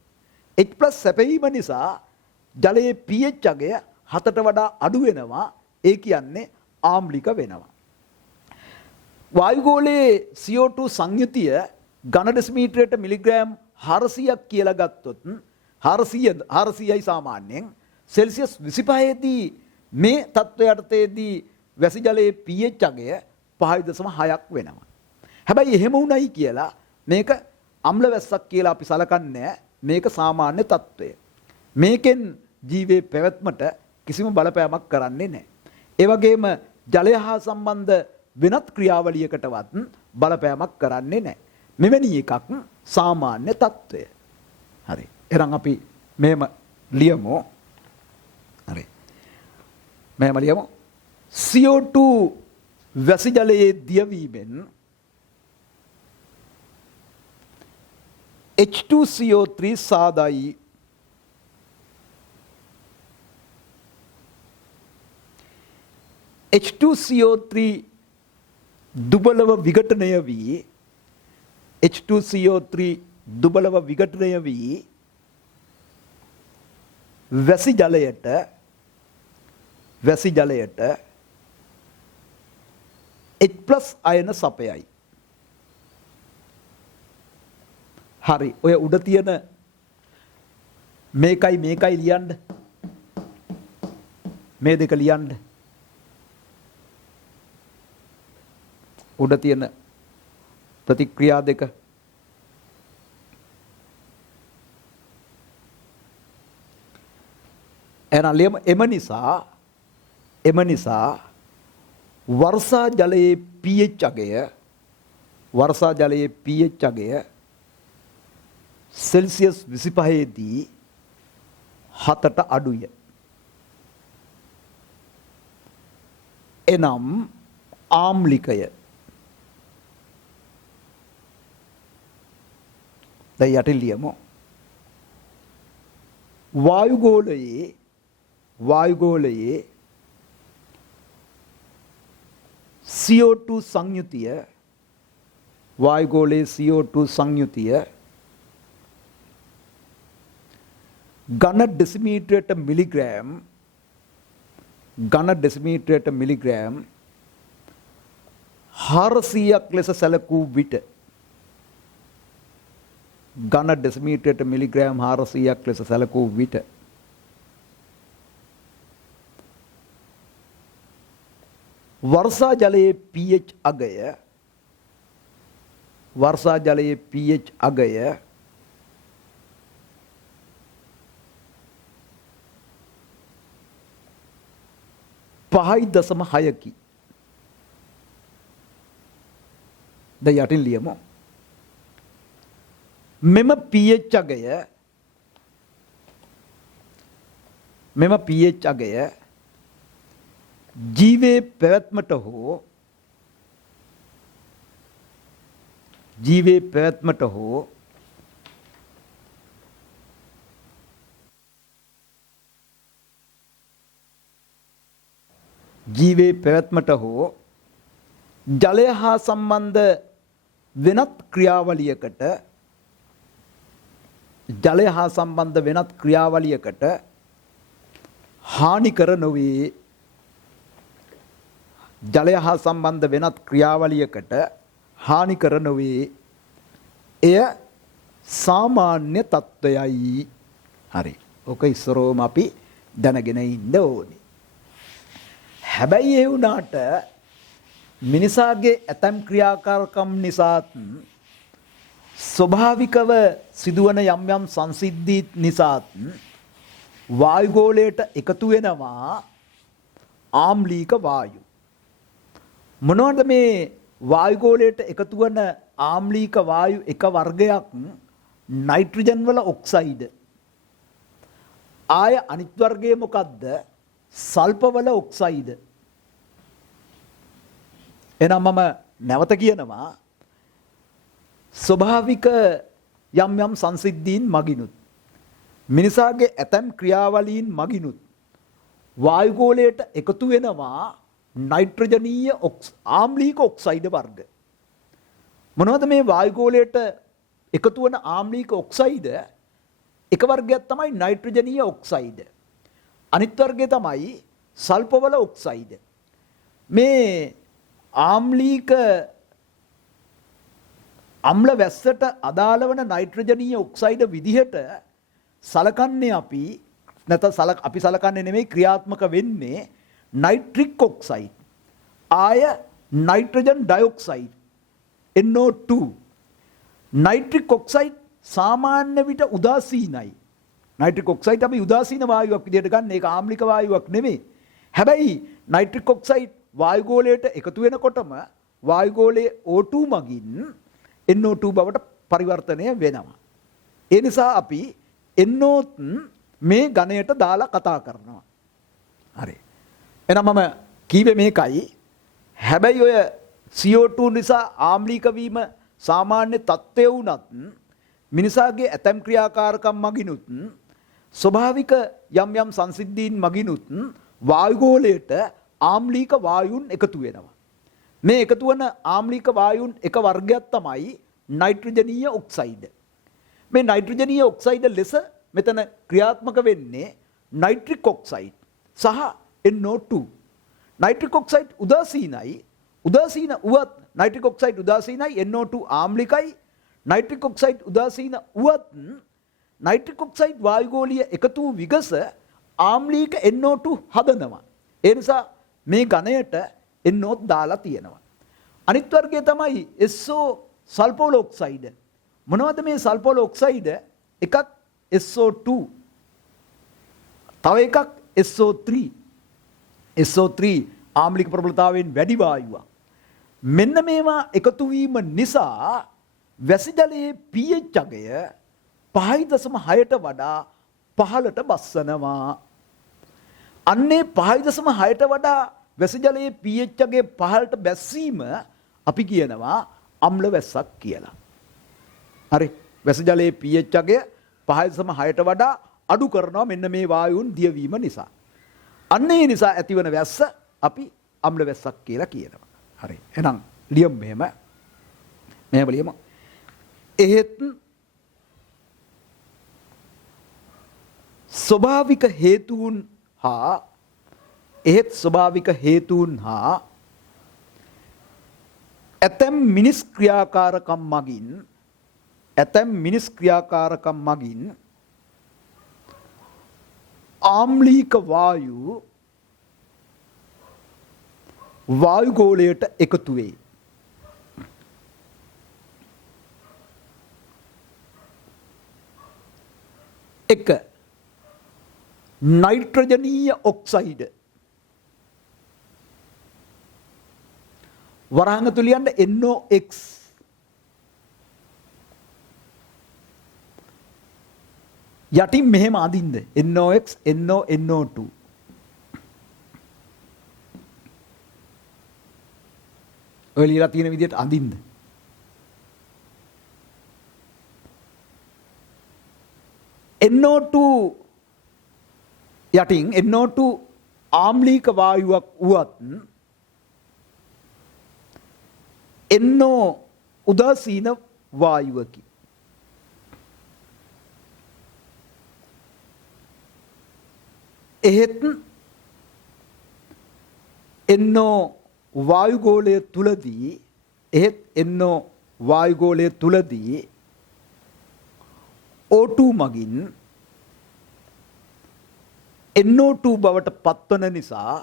H+ සැපීම නිසා ජලයේ pH අගය 7ට වඩා අඩු වෙනවා. ඒ කියන්නේ ආම්ලික වෙනවා. වායුගෝලයේ CO2 සංයුතිය ඝන ඩෙසිමීටරයට මිලිග්‍රෑම් 400ක් කියලා ගත්තොත් 400යි සාමාන්‍යයෙන් සෙල්සියස් 25 දී මේ තත්ත්වයටදී වැසි ජලයේ pH අගය 5.6ක් වෙනවා. හැබැයි එහෙම වුණයි කියලා මේක අම්ල වැස්සක් කියලා අපි සලකන්නේ. මේක සාමාන්‍ය තත්ත්වය. මේකෙන් ජීවයේ පැවැත්මට කිසිම බලපෑමක් කරන්නේ නැහැ. ඒ වගේම ජලය හා සම්බන්ධ වෙනත් ක්‍රියාවලියකටවත් බලපෑමක් කරන්නේ නැහැ. මෙවැනි එකක් සාමාන්‍ය තත්ත්වය. හරි. එහෙනම් අපි මෙහෙම ලියමු. හරි. මෙහෙම ලියමු. CO2 වැසි ජලයේ දියවීමෙන් H2CO3 සාදයි. H2CO3 දුබලව විඝටනය වී H2CO3 දුබලව විඝටනය වී වැසි ජලයට H+ අයන සපයයි. හරි. ඔය උඩ තියෙන මේකයි ලියන්න. මේ දෙක ලියන්න. උඩ තියෙන ප්‍රතික්‍රියා දෙක. එම නිසා වර්ෂා ජලයේ pH අගය සෙල්සියස් 25 දී 7ට අඩුය. එනම් ආම්ලිකය. දැන් යටින් ලියමු. වායුගෝලයේ CO2 සංයුතිය ඝන ඩෙසිමීටරයට මිලිග්‍රෑම් 400ක් ලෙස සැලකූ විට ඝන ඩෙසිමීටරයට මිලිග්‍රෑම් 400ක් ලෙස සැලකූ විට වර්ෂා ජලයේ pH අගය වර්ෂා ජලයේ pH අගය 5.6කි. දැන් යටින් ලියමු. මෙම pH අගය ජීවයේ පැවැත්මට හෝ ජීවයේ පැවැත්මට හෝ ජලය හා සම්බන්ධ වෙනත් ක්‍රියාවලියකට හානි කර නොවේ. ජලය හා සම්බන්ධ වෙනත් ක්‍රියාවලියකට හානි කර නොවේ. එය සාමාන්‍ය තත්ත්වයයි. හරි. ඕක ඉස්සරෝම අපි දැනගෙන ඉන්න ඕනේ. හැබැයි ඒ වුණාට මිනිසාගේ ඇතම් ක්‍රියාකාරකම් නිසාත් ස්වභාවිකව සිදුවන යම් යම් සංසිද්ධි නිසාත් වායුගෝලයට එකතු වෙනවා ආම්ලීක වායු. මොනවද මේ වායුගෝලයට එකතු වන ආම්ලීක වායු එක වර්ගයක්? නයිට්‍රජන් වල ඔක්සයිඩ්. ආය අනිත් වර්ගය මොකද්ද? සල්පවල ඔක්සයිඩ්. එහෙනම් මම නැවත කියනවා ස්වභාවික යම් යම් සංසිද්ධීන් මගිනුත් මිනිසාගේ ඇතම් ක්‍රියාවලීන් මගිනුත් වායුගෝලයට එකතු වෙනවා නයිට්‍රජනීය ආම්ලීක ඔක්සයිඩ් වර්ග. මොනවද මේ වායුගෝලයට එකතු වන ආම්ලීක ඔක්සයිඩ්? එක වර්ගයක් තමයි නයිට්‍රජනීය ඔක්සයිඩ්. අනිත් වර්ගය තමයි සල්පවල ඔක්සයිඩ්. මේ ආම්ලීක අම්ල වැස්සට අදාළ වන නයිට්‍රජනීය ඔක්සයිඩ් විදිහට සලකන්නේ අපි සලකන්නේ නෙමෙයි, ක්‍රියාත්මක වෙන්නේ නයිට්‍රික් ඔක්සයිඩ්. ආය nitrogen dioxide NO2. Nitric oxide සාමාන්‍ය විට උදාසීනයි. නයිට්‍රික් ඔක්සයිඩ් අපි උදාසීන වායුවක් විදිහට ගන්න. ඒක ආම්ලික වායුවක් නෙමෙයි. හැබැයි නයිට්‍රික් ඔක්සයිඩ් වායුගෝලයට එකතු වෙනකොටම වායුගෝලයේ O2 මගින් NO2 බවට පරිවර්තනය වෙනවා. ඒ නිසා අපි NO මේ ඝනයට දාලා කතා කරනවා. හරි. එහෙනම් මම කීවේ මේකයි. හැබැයි ඔය CO2 නිසා ආම්ලීක වීම සාමාන්‍ය තත්ත්වය වුණත් මිනිසාගේ ඇතම් ක්‍රියාකාරකම් මගිනුත් ස්වභාවික යම් යම් සංසිද්ධීන් මගිනුත් වායුගෝලයට ආම්ලීක වායුන් එකතු වෙනවා. මේ එකතු වන ආම්ලීක වායුන් එක වර්ගයක් තමයි නයිට්‍රජනීය ඔක්සයිඩ්. මේ නයිට්‍රජනීය ඔක්සයිඩ් ලෙස මෙතන ක්‍රියාත්මක වෙන්නේ නයිට්‍රික් ඔක්සයිඩ් සහ NO2. නයිට්‍රික් ඔක්සයිඩ් උදාසීනයි. උදාසීන උවත් නයිට්‍රික් ඔක්සයිඩ් උදාසීනයි, NO2 ආම්ලිකයි. නයිට්‍රික් ඔක්සයිඩ් උදාසීන උවත් නයිට්‍රික් ඔක්සයිඩ් වායුගෝලීය එකතු වූ විගස ආම්ලීක NO2 හදනවා. ඒ නිසා මේ ඝනයට NO දාලා තියෙනවා. අනිත් වර්ගය තමයි SO සල්ෆෝල ඔක්සයිඩ්. මොනවද මේ සල්ෆෝල ඔක්සයිඩ්? එකක් SO2, තව එකක් SO3. SO3 ආම්ලික ප්‍රබලතාවයෙන් වැඩි වායුවක්. මෙන්න මේවා එකතු වීම නිසා වැසි ජලයේ pH අගය 5.6ට වඩා පහළට බස්සනවා. අන්නේ 5.6ට වඩා වැසි ජලයේ pH අගය පහළට බැස්සීම අපි කියනවා අම්ල වැස්සක් කියලා. හරි. වැසි ජලයේ pH අගය 5.6ට වඩා අඩු කරනවා මෙන්න මේ වායුන් දියවීම නිසා. අන්න ඒ නිසා ඇතිවන වැස්ස අපි අම්ල වැස්සක් කියලා කියනවා. හරි. එහෙනම් ලියමු මෙහෙම. ලියමු. එහෙත් ස්වභාවික හේතුන් හා ඇතැම් මිනිස් ක්‍රියාකාරකම් මගින් ආම්ලීක වායු වායු ගෝලයට එකතු වේ. එක නයිට්‍රජනීය ඔක්සයිඩ් වරහන් ඇතුළේ යන්න NOx යටින් මෙහෙම අදින්න NOx NO NO2 ඔය ලියලා තියෙන විදිහට අදින්න. NO2 යටින් NO2 ආම්ලීක වායුවක් වුවත් NO උදාසීන වායුවකි. එහෙත් NO වායුගෝලය තුලදී O2 මගින් NO2 බවට පත්වන නිසා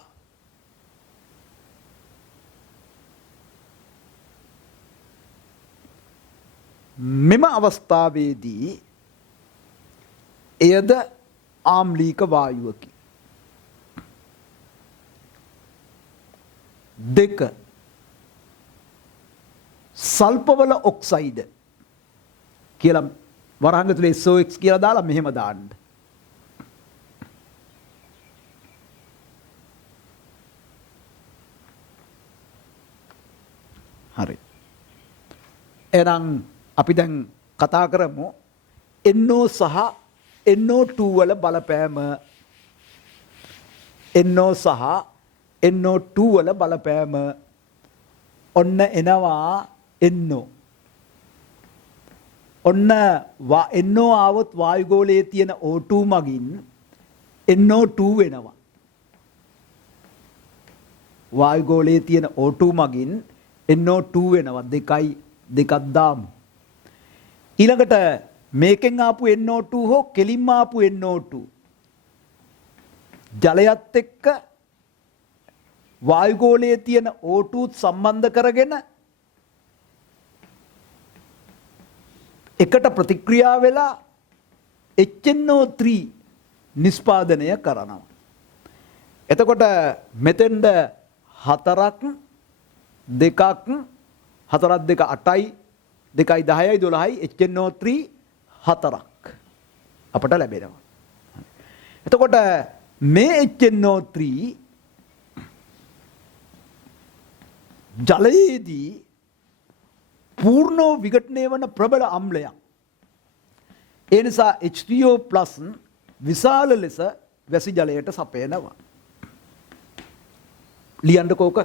මෙම අවස්ථාවේදී එයද ආම්ලීක වායුවකි. දෙක සල්පවල ඔක්සයිඩ් කියලා වරහන් ඇතුලේ SOX කියලා දාලා මෙහෙම දාන්න. හරි. එහෙනම් අපි දැන් කතා කරමු NO සහ NO2 වල බලපෑම. NO සහ NO2 වල බලපෑම. ඔන්න එනවා NO. ඔන්න NO ආවොත් වායුගෝලයේ තියෙන O2 මගින් NO2 වෙනවා. වායුගෝලයේ තියෙන O2 මගින් NO2 වෙනවා. දෙකක් දාමු. ඊළඟට මේකෙන් ආපු NO2 හෝ කෙලින්ම ආපු NO2 ජලයත් එක්ක වායුගෝලයේ තියෙන O2 සම්බන්ධ කරගෙන එකට ප්‍රතික්‍රියා වෙලා HNO3 නිෂ්පාදනය කරනවා. එතකොට මෙතෙන්ද 4ක් 2ක් 4ක් 2 8යි 2යි 10යි 12යි HNO3 4ක් අපට ලැබෙනවා. එතකොට මේ HNO3 ජලයේදී පූර්ණව විඝටනය වන ප්‍රබල අම්ලයක්. ඒ නිසා H2O+ විශාල ලෙස වැසි ජලයට සපයනවා. ලියන්නකෝ ඕක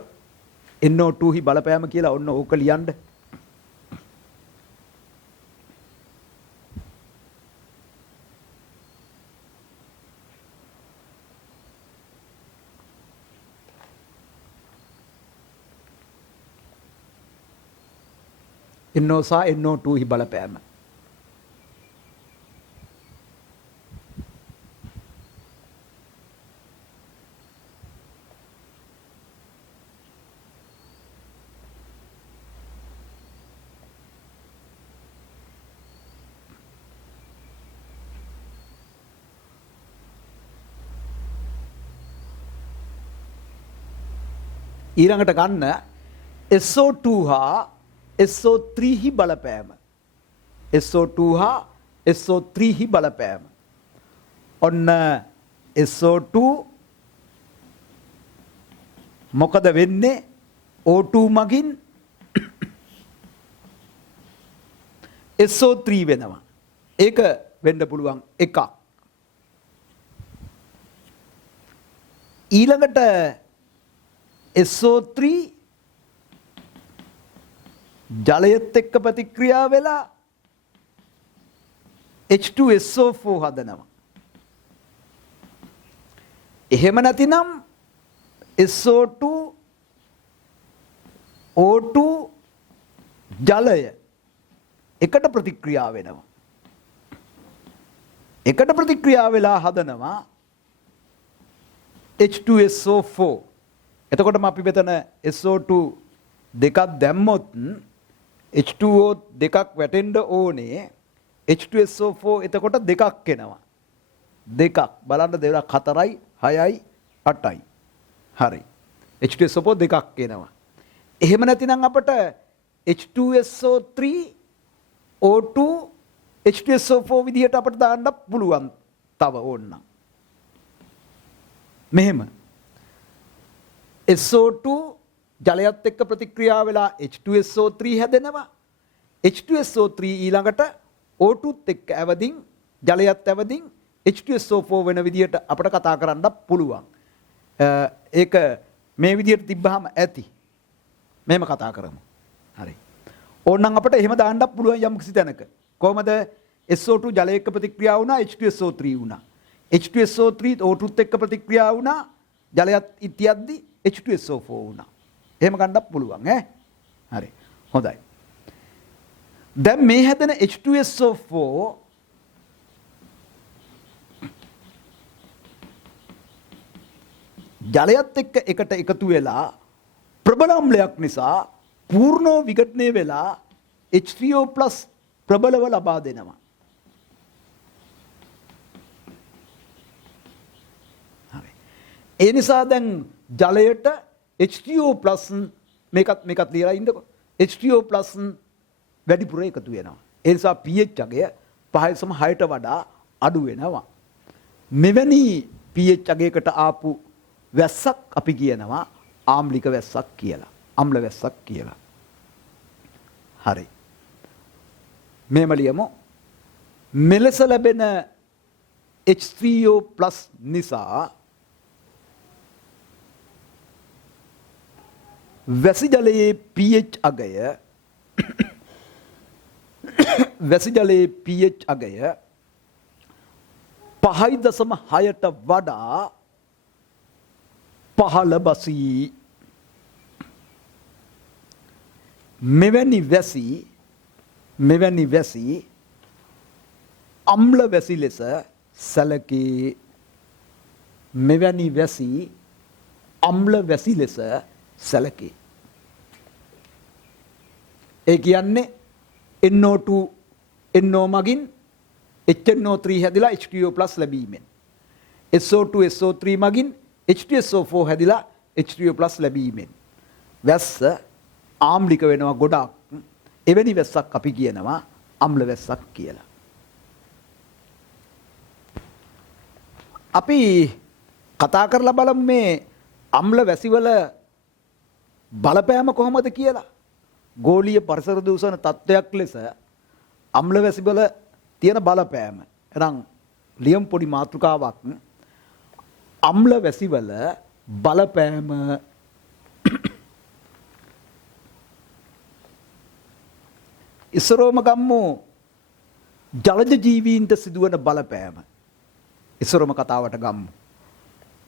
NO2 හි බලපෑම කියලා ඔන්න ඕක ලියන්න. NO සහ NO2 හි බලපෑම. ඊළඟට ගන්න SO2 හා SO3 හි බලපෑම. SO2 හා SO3 හි බලපෑම. ඔන්න SO2 මොකද වෙන්නේ? O2 මගින් SO3 වෙනවා. ඒක වෙන්න පුළුවන් එකක්. ඊළඟට SO3 ජලයත් එක්ක ප්‍රතික්‍රියා වෙලා H2SO4 හදනවා. එහෙම නැතිනම් SO2 O2 ජලය එකට ප්‍රතික්‍රියා වෙනවා. එකට ප්‍රතික්‍රියා වෙලා හදනවා H2SO4. එතකොටම අපි මෙතන SO2 දෙකක් දැම්මොත් H2O දෙකක් වැටෙන්න ඕනේ. H2SO4 එතකොට දෙකක් එනවා. දෙකක් බලන්න 2 4යි 6යි 8යි. හරි. H2SO4 දෙකක් එනවා. එහෙම නැතිනම් අපට H2SO3 O2 H2SO4 විදිහට අපිට දාන්න පුළුවන්. තව ඕනනම්. මෙහෙම SO2 ජලයත් එක්ක ප්‍රතික්‍රියා වෙලා H2SO3 හැදෙනවා. H2SO3 ඊළඟට O2ත් එක්ක ඇවදින් ජලයත් ඇවදින් H2SO4 වෙන විදිහට අපිට කතා කරන්න පුළුවන්. ඒක මේ විදිහට තිබ්බහම ඇති. මෙහෙම කතා කරමු. හරි. ඕනනම් අපිට එහෙම දාන්නත් පුළුවන් යම් කිසි තැනක. කොහමද SO2 ජලය එක්ක ප්‍රතික්‍රියා වුණා H2SO3 වුණා. H2SO3 O2ත් එක්ක ප්‍රතික්‍රියා වුණා ජලයත් ඉතියද්දි H2SO4 වුණා. එහෙම ගන්නත් පුළුවන් ඈ. හරි. හොඳයි. දැන් මේ හැදෙන H2SO4 ජලයත් එක්ක එකට එකතු වෙලා ප්‍රබල අම්ලයක් නිසා පූර්ණ විඝටනය වෙලා H3O+ ප්‍රබලව ලබා දෙනවා. හරි. ඒ නිසා දැන් ජලයට H3O+ මේකත් ලියලා ඉන්නකො. H3O+ වැඩිපුර එකතු වෙනවා. ඒ නිසා pH අගය 5.6ට වඩා අඩු වෙනවා. මෙවැනි pH අගයකට ආපු වැස්සක් අපි කියනවා ආම්ලික වැස්සක් කියලා. අම්ල වැස්සක් කියලා. හරි. මේම ලියමු. මෙලෙස ලැබෙන H3O+ නිසා වැසි ජලයේ pH අගය වැසි ජලයේ pH අගය 5.6ට වඩා පහළ බසී. මෙවැනි වැසි අම්ල වැසි ලෙස සැලකේ. මෙවැනි වැසි අම්ල වැසි ලෙස සැලකේ. ඒ කියන්නේ NO2 NO මගින් HNO3 හැදිලා H2O+ ලැබීමෙන් SO2 SO3 මගින් H2SO4 හැදිලා H3O+ ලැබීමෙන් වැස්ස ආම්ලික වෙනවා ගොඩක්. එවැනි වැස්සක් අපි කියනවා අම්ල වැස්සක් කියලා. අපි කතා කරලා බලමු මේ අම්ල වැසිවල බලපෑම කොහොමද කියලා. ගෝලීය පරිසර දූෂණ තත්ත්වයක් ලෙස අම්ල වැසිවල තියෙන බලපෑම. එහෙනම් ලියම් පොඩි මාතෘකාවක්. අම්ල වැසිවල බලපෑම ඉස්සරෝම ගම්මු ජලජ ජීවීන්ට සිදුවන බලපෑම. ඉස්සරෝම කතාවට ගම්මු.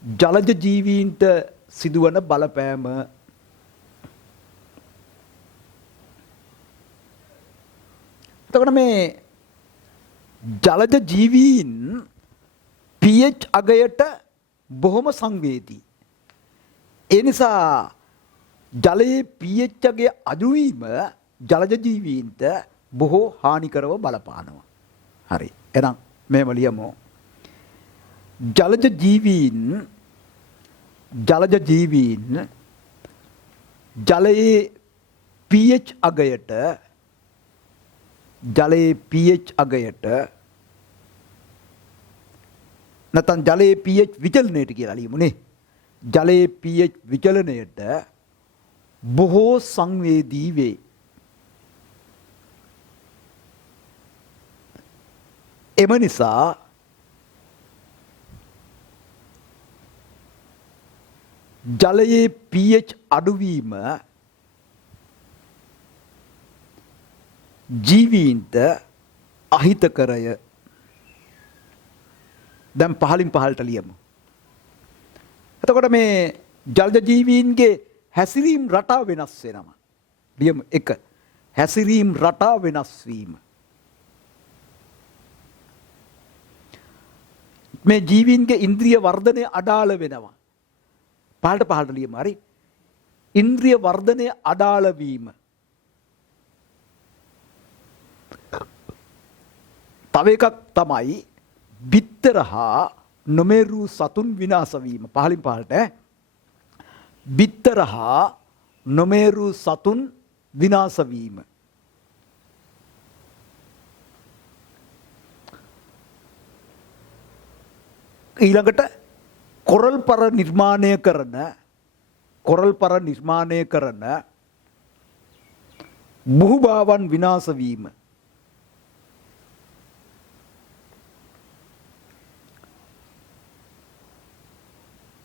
ජලජ ජීවීන්ට සිදුවන බලපෑම. එතකොට මේ ජලජ ජීවීන් pH අගයට බොහොම සංවේදී. ඒ නිසා ජලයේ pH අගය අඩු වීම ජලජ ජීවීන්ට බොහෝ හානිකරව බලපානවා. හරි. එහෙනම් මෙහෙම ලියමු. ජලජ ජීවීන් ජලයේ pH අගයට නැත්නම් ජලයේ pH විචලනයට කියලා ලියමුනේ. ජලයේ pH විචලනයට බොහෝ සංවේදී වේ. එම නිසා ජලයේ pH අඩුවීම ජීවීන්ට අහිතකරය. දැන් පහලින් පහලට ලියමු. එතකොට මේ ජලජ ජීවීන්ගේ හැසිරීම් රටාව වෙනස් වෙනවා. ලියමු 1. හැසිරීම් රටාව වෙනස් වීම. මේ ජීවීන්ගේ ඉන්ද්‍රිය වර්ධනය අඩාල වෙනවා. පහලට ලියමු. හරි. ඉන්ද්‍රිය වර්ධනය අඩාල වීම. තව එකක් තමයි බිත්තර හා නොමේරු සතුන් විනාශ වීම. පහලින් පහලට බිත්තර හා නොමේරු සතුන් විනාශ වීම. ඊළඟට කොරල් පර නිර්මාණය කරන බුහුභාවන් විනාශ වීම.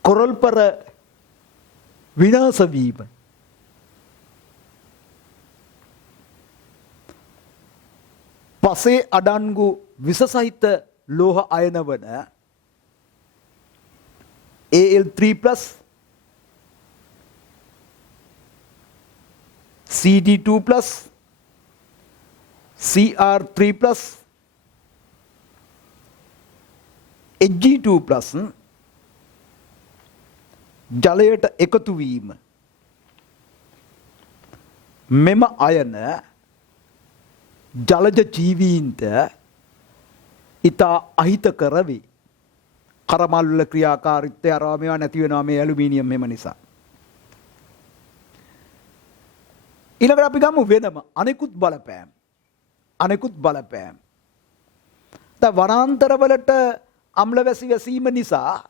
කොරල් පර විනාශ වීම. පසේ අඩංගු විස සහිත ලෝහ අයන වන Al3+, CD2+, Cr3+, Hg2+, ජලයට එකතු වීම. මෙම අයන ජලජ ජීවීන්ට ඉතා අහිතකර වේ. කරමල් වල ක්‍රියාකාරීත්වය අරවා මේවා නැති වෙනවා මේ ඇලුමිනියම් මෙම නිසා. ඊළඟට අපි ගමු වෙනම අනෙකුත් බලපෑම්. දැන් වනාන්තරවලට අම්ල වැසි වැසීම නිසා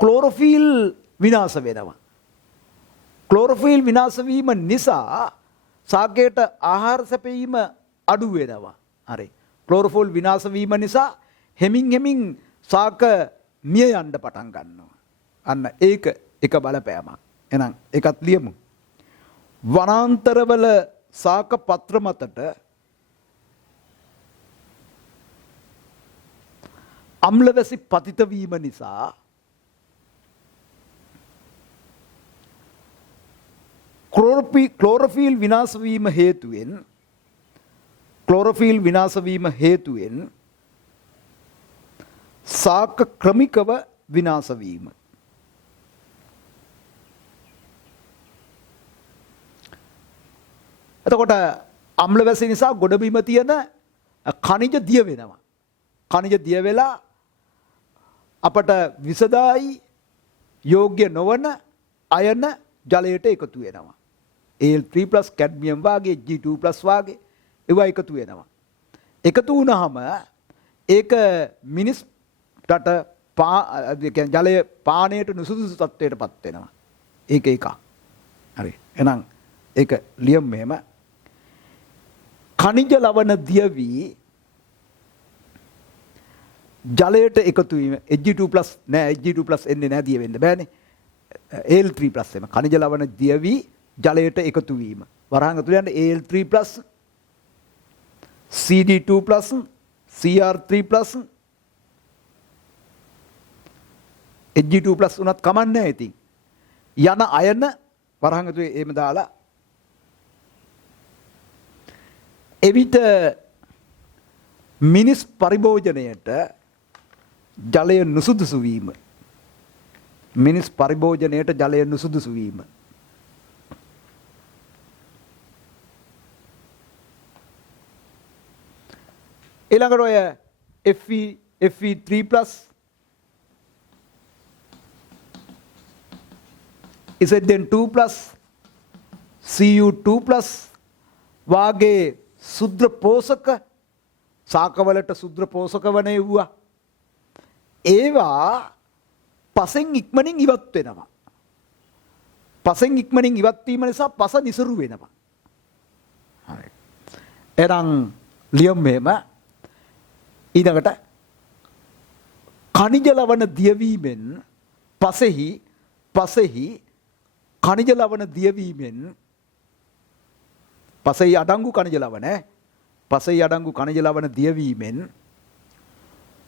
ක්ලෝරොෆිල් විනාශ වෙනවා. ක්ලෝරොෆිල් විනාශ වීම නිසා සාගයට ආහාර සැපයීම අඩු වෙනවා. හරි. ක්ලෝරොෆිල් විනාශ වීම නිසා හෙමින් සාක මිය යන්න පටන් ගන්නවා. අන්න ඒක එක බලපෑමක්. එහෙනම් ඒකත් ලියමු. වනාන්තරවල සාක පත්‍ර මතට අම්ල වැසි පතිත වීම නිසා ක්ලෝරොෆිල් විනාශ වීම හේතුවෙන් සාක ක්‍රමිකව විනාශ වීම. එතකොට අම්ල වැසි නිසා ගොඩබිම තියෙන ඛනිජ දිය වෙනවා. ඛනිජ දිය වෙලා අපට විසදායි යෝග්‍ය නොවන අයන ජලයට එකතු වෙනවා. Al3+ කැඩ්මියම් වාගේ G2+ වාගේ ඒවා එකතු වෙනවා. එකතු වුණාම ඒක මිනිස්ට ජලය පානයට නුසුදුසු තත්ත්වයටපත් වෙනවා. ඒක එකක්. හරි. එහෙනම් ඒක ලියමු මෙහෙම. ඛනිජ ලවණ දිය වී ජලයට එකතු වීම Hg2+ නෑ Hg2+ එන්නේ නෑ දිය වෙන්න බෑනේ. Al3+ එම ඛනිජ ලවණ දිය වී ජලයට එකතු වීම. වරහන් ඇතුළේ යන Al3+, CD2+, Cr3+, Hg2+ උනත් කමන්නේ නැහැ ඉතින්. යන අයන වරහන් ඇතුලේ එහෙම දාලා එවිට මිනිස් පරිභෝජනයට ජලය නුසුදුසු වීම. ඊළඟට ඔය Fe3+, Zn2+, Cu2+ වාගේ සුද්‍ර පෝෂක සාකවලට සුද්‍ර පෝෂක වන ඒවා පසෙන් ඉක්මනින් ඉවත් වෙනවා. පසෙන් ඉක්මනින් ඉවත් වීම නිසා පස නිසරු වෙනවා. හරි. එහෙනම් ලියමු මෙහෙම. ඊළඟට ඛනිජ ලවණ දියවීමෙන් පසෙහි ඛනිජ ලවණ දියවීමෙන් පසෙහි අඩංගු ඛනිජ ලවණ දියවීමෙන්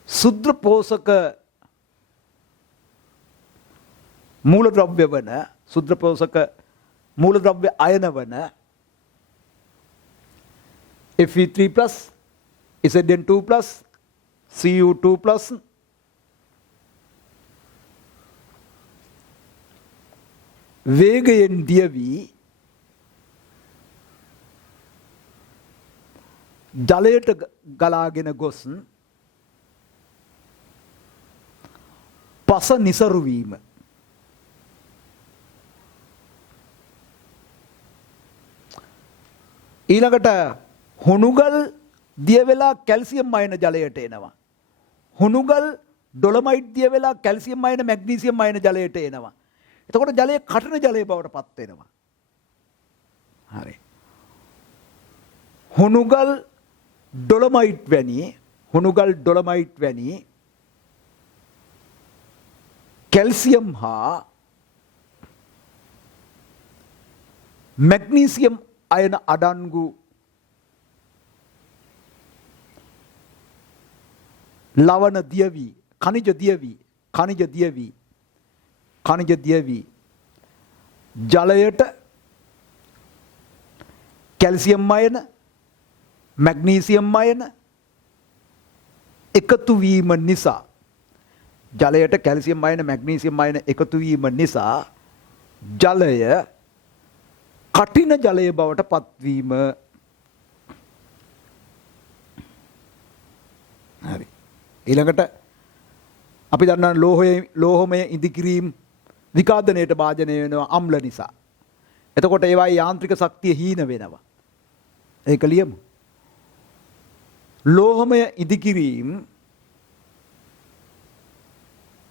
සුද්‍ර පෝෂක මූලද්‍රව්‍ය අයන වන Fe3+, Zn2+, Cu2+, වේගයෙන් දියවි ජලයට ගලාගෙන ගොස් පස නිසරු වීම. ඊළඟට හුණුගල් දිය වෙලා කැල්සියම් අයන ජලයට එනවා. හුණුගල් ඩොලොමයිට් දිය වෙලා කැල්සියම් අයන මැග්නීසියම් අයන ජලයට එනවා. එතකොට ජලය කඨින ජලය බවට පත් වෙනවා. හරි. හුණුගල් ඩොලොමයිට් වැනි කැල්සියම් හා මැග්නීසියම් අයන අඩංගු ලවණ දියවි khනිජ දියවි ජලයට කැල්සියම් අයන මැග්නීසියම් අයන එකතු වීම නිසා ජලයට කැල්සියම් අයන මැග්නීසියම් අයන එකතු වීම නිසා ජලය කඨින ජලය බවට පත්වීම. හරි. ඊළඟට අපි දන්නා ලෝහමය ඉදිකිරීම විකාදනයට භාජනය වෙනවා අම්ල නිසා. එතකොට ඒවායේ යාන්ත්‍රික ශක්තිය හීන වෙනවා. ඒක ලියමු. ලෝහමය ඉදිකිරීම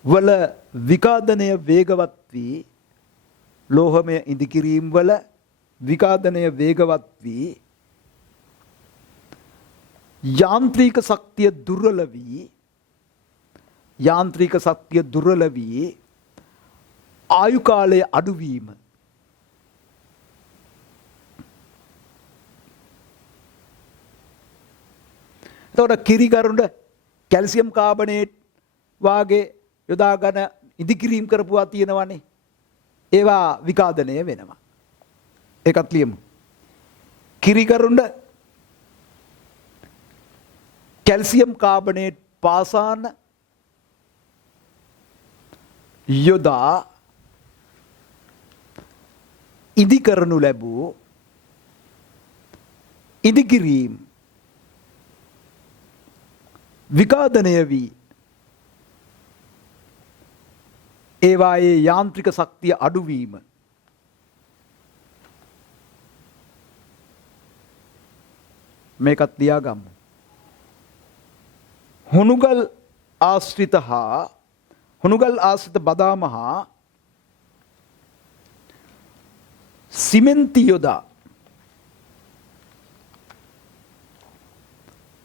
වල විකාදනය වේගවත් වී ලෝහමය ඉදිකිරීම වල විකාදනය වේගවත් වී යාන්ත්‍රික ශක්තිය දුර්වල වී ආයු කාලය අඩුවීම. එතකොට කිරිකරුඬ කැල්සියම් කාබනේට් වාගේ යොදාගෙන ඉදිකිරීම කරපුවා තියෙනවනේ. ඒවා විකාදනය වෙනවා. ඒකත් ලියමු. කිරිකරුඬ කැල්සියම් කාබනේට් පාසාන යොදා ඉදි කරනු ලැබූ ඉදිකිරීම විකාදනය වී ඒවායේ යාන්ත්‍රික ශක්තිය අඩුවීම. මේකත් ලියාගමු. හුණුගල් ආශ්‍රිත බදාම හා සිමෙන්ති යොදා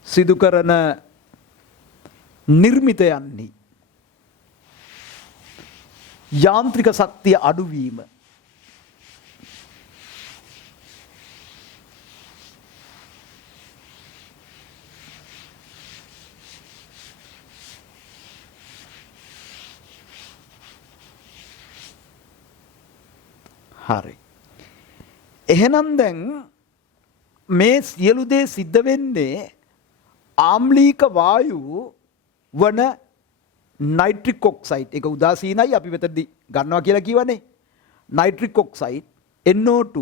සිදු කරන නිර්මිතයන්හි යාන්ත්‍රික ශක්තිය අඩුවීම. හරි. එහෙනම් දැන් මේ සියලු දේ සිද්ධ වෙන්නේ ආම්ලීක වායු වන නයිට්‍රික් ඔක්සයිඩ් එක උදාසීනයි අපි මෙතනදී ගන්නවා කියලා කියවනේ. Nitric oxide NO2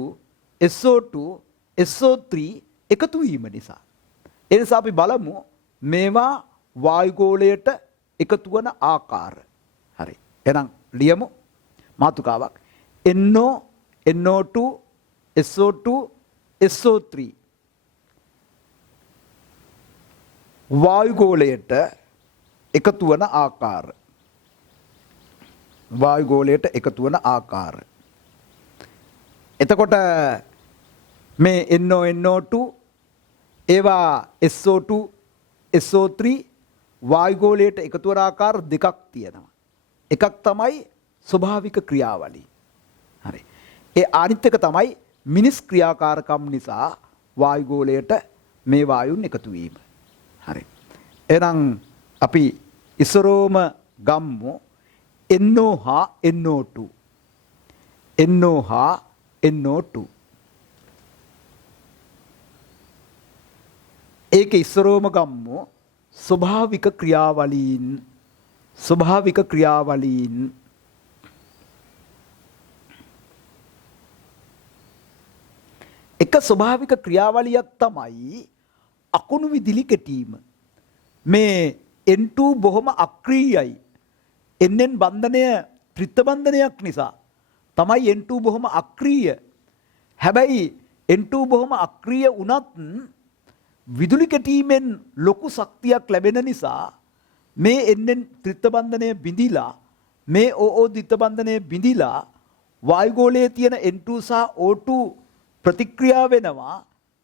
SO2 SO3 එකතු වීම නිසා. ඒ නිසා අපි බලමු මේවා වායුගෝලයට එකතු වන ආකාර. හරි. එහෙනම් ලියමු මාතෘකාවක්. NO2 SO2 SO3 වායුගෝලයට එකතු වන ආකාර. එතකොට මේ NO2 ඒවා SO2 SO3 වායුගෝලයට එකතු වන ආකාර දෙකක් තියෙනවා. එකක් තමයි ස්වභාවික ක්‍රියාවලිය. හරි. ඒ අනිත් එක තමයි මිනිස් ක්‍රියාකාරකම් නිසා වායුගෝලයට මේ වායුන් එකතු වීම. හරි. එහෙනම් අපි ඉස්සරෝම ගම්මු NO හා NO2. ඒක ඉස්සරෝම ගම්මු ස්වභාවික ක්‍රියාවලීන් ස්වභාවික ක්‍රියාවලියක් තමයි අකුණු විදුලි කෙටීම. මේ N2 බොහොම අක්‍රීයයි. Nn බන්ධනය ත්‍රිත්ව බන්ධනයක් නිසා තමයි N2 බොහොම අක්‍රීය. හැබැයි N2 බොහොම අක්‍රීය වුණත් විදුලි කෙටීමෙන් ලොකු ශක්තියක් ලැබෙන නිසා මේ Nn ත්‍රිත්ව බන්ධනය බිඳිලා මේ OO ද්විත්ව බන්ධනය බිඳිලා වායුගෝලයේ තියෙන N2 සහ O2 ප්‍රතික්‍රියා වෙනවා.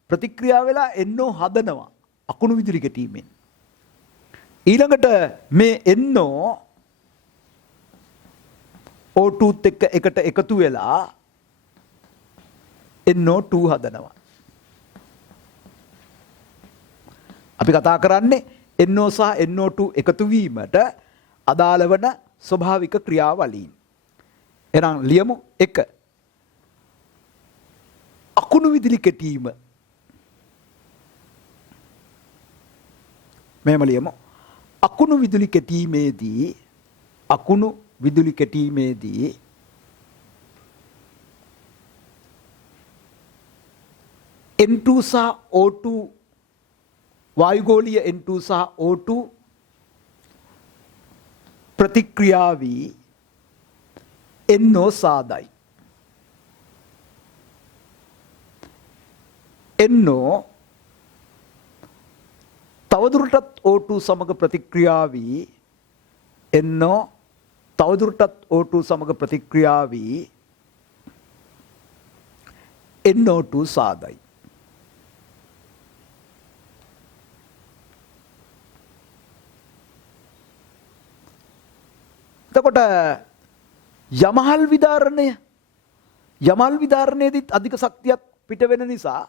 ප්‍රතික්‍රියා වෙලා NO හදනවා අකුණු විදුලි කෙටීමෙන්. ඊළඟට මේ NO O2ත් එක්ක එකට එකතු වෙලා NO2 හදනවා. අපි කතා කරන්නේ NO සහ NO2 එකතු වීමට අදාළ වන ස්වභාවික ක්‍රියාවලීන්. එහෙනම් ලියමු 1. අකුණු විදුලි කෙටීම. මෙහෙම ලියමු. අකුණු විදුලි කෙටීමේදී N2 සහ O2 වායුගෝලීය N2 සහ O2 ප්‍රතික්‍රියා වී NO සාදයි. NO තවදුරටත් O2 සමග ප්‍රතික්‍රියා වී NO තවදුරටත් O2 සමග ප්‍රතික්‍රියා වී NO2 සාදයි. එතකොට යමහල් විදාරණයේදීත් අධික ශක්තියක් පිට වෙන නිසා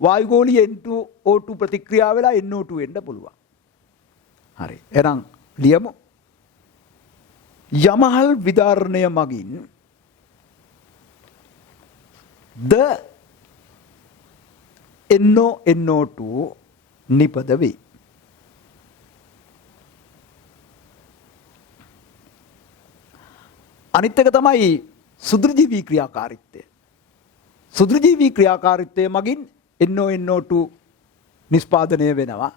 වායුගෝලීය N2 O2 ප්‍රතික්‍රියා වෙලා NO2 වෙන්න පුළුවන්. හරි. එහෙනම් ලියමු. යමහල් විදාරණය මගින් ද NO2 නිපද වේ. අනිත් එක තමයි සුදුරුජීවී ක්‍රියාකාරීත්වය. සුදුරුජීවී ක්‍රියාකාරීත්වය මගින් NO2 නිෂ්පාදනය වෙනවා.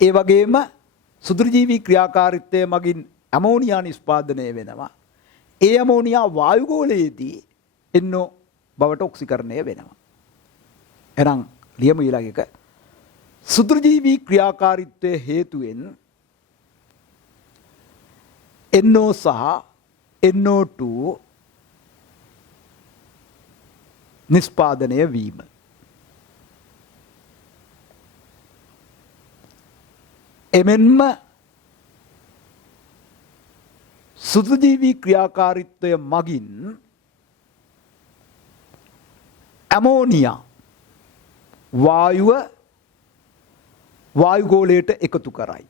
ඒ වගේම සුදුරුජීවී ක්‍රියාකාරීත්වය මගින් ඇමෝනියා නිෂ්පාදනය වෙනවා. ඒ ඇමෝනියා වායුගෝලයේදී NO බවට ඔක්සිකරණය වෙනවා. එහෙනම් ලියමු ඊළඟ එක. සුදුරුජීවී ක්‍රියාකාරීත්වය හේතුවෙන් NO සහ NO2 නිෂ්පාදනය වීම. එමෙන්ම සුදුරුජීවී ක්‍රියාකාරීත්වය මගින් ඇමෝනියා වායුගෝලයට එකතු කරයි.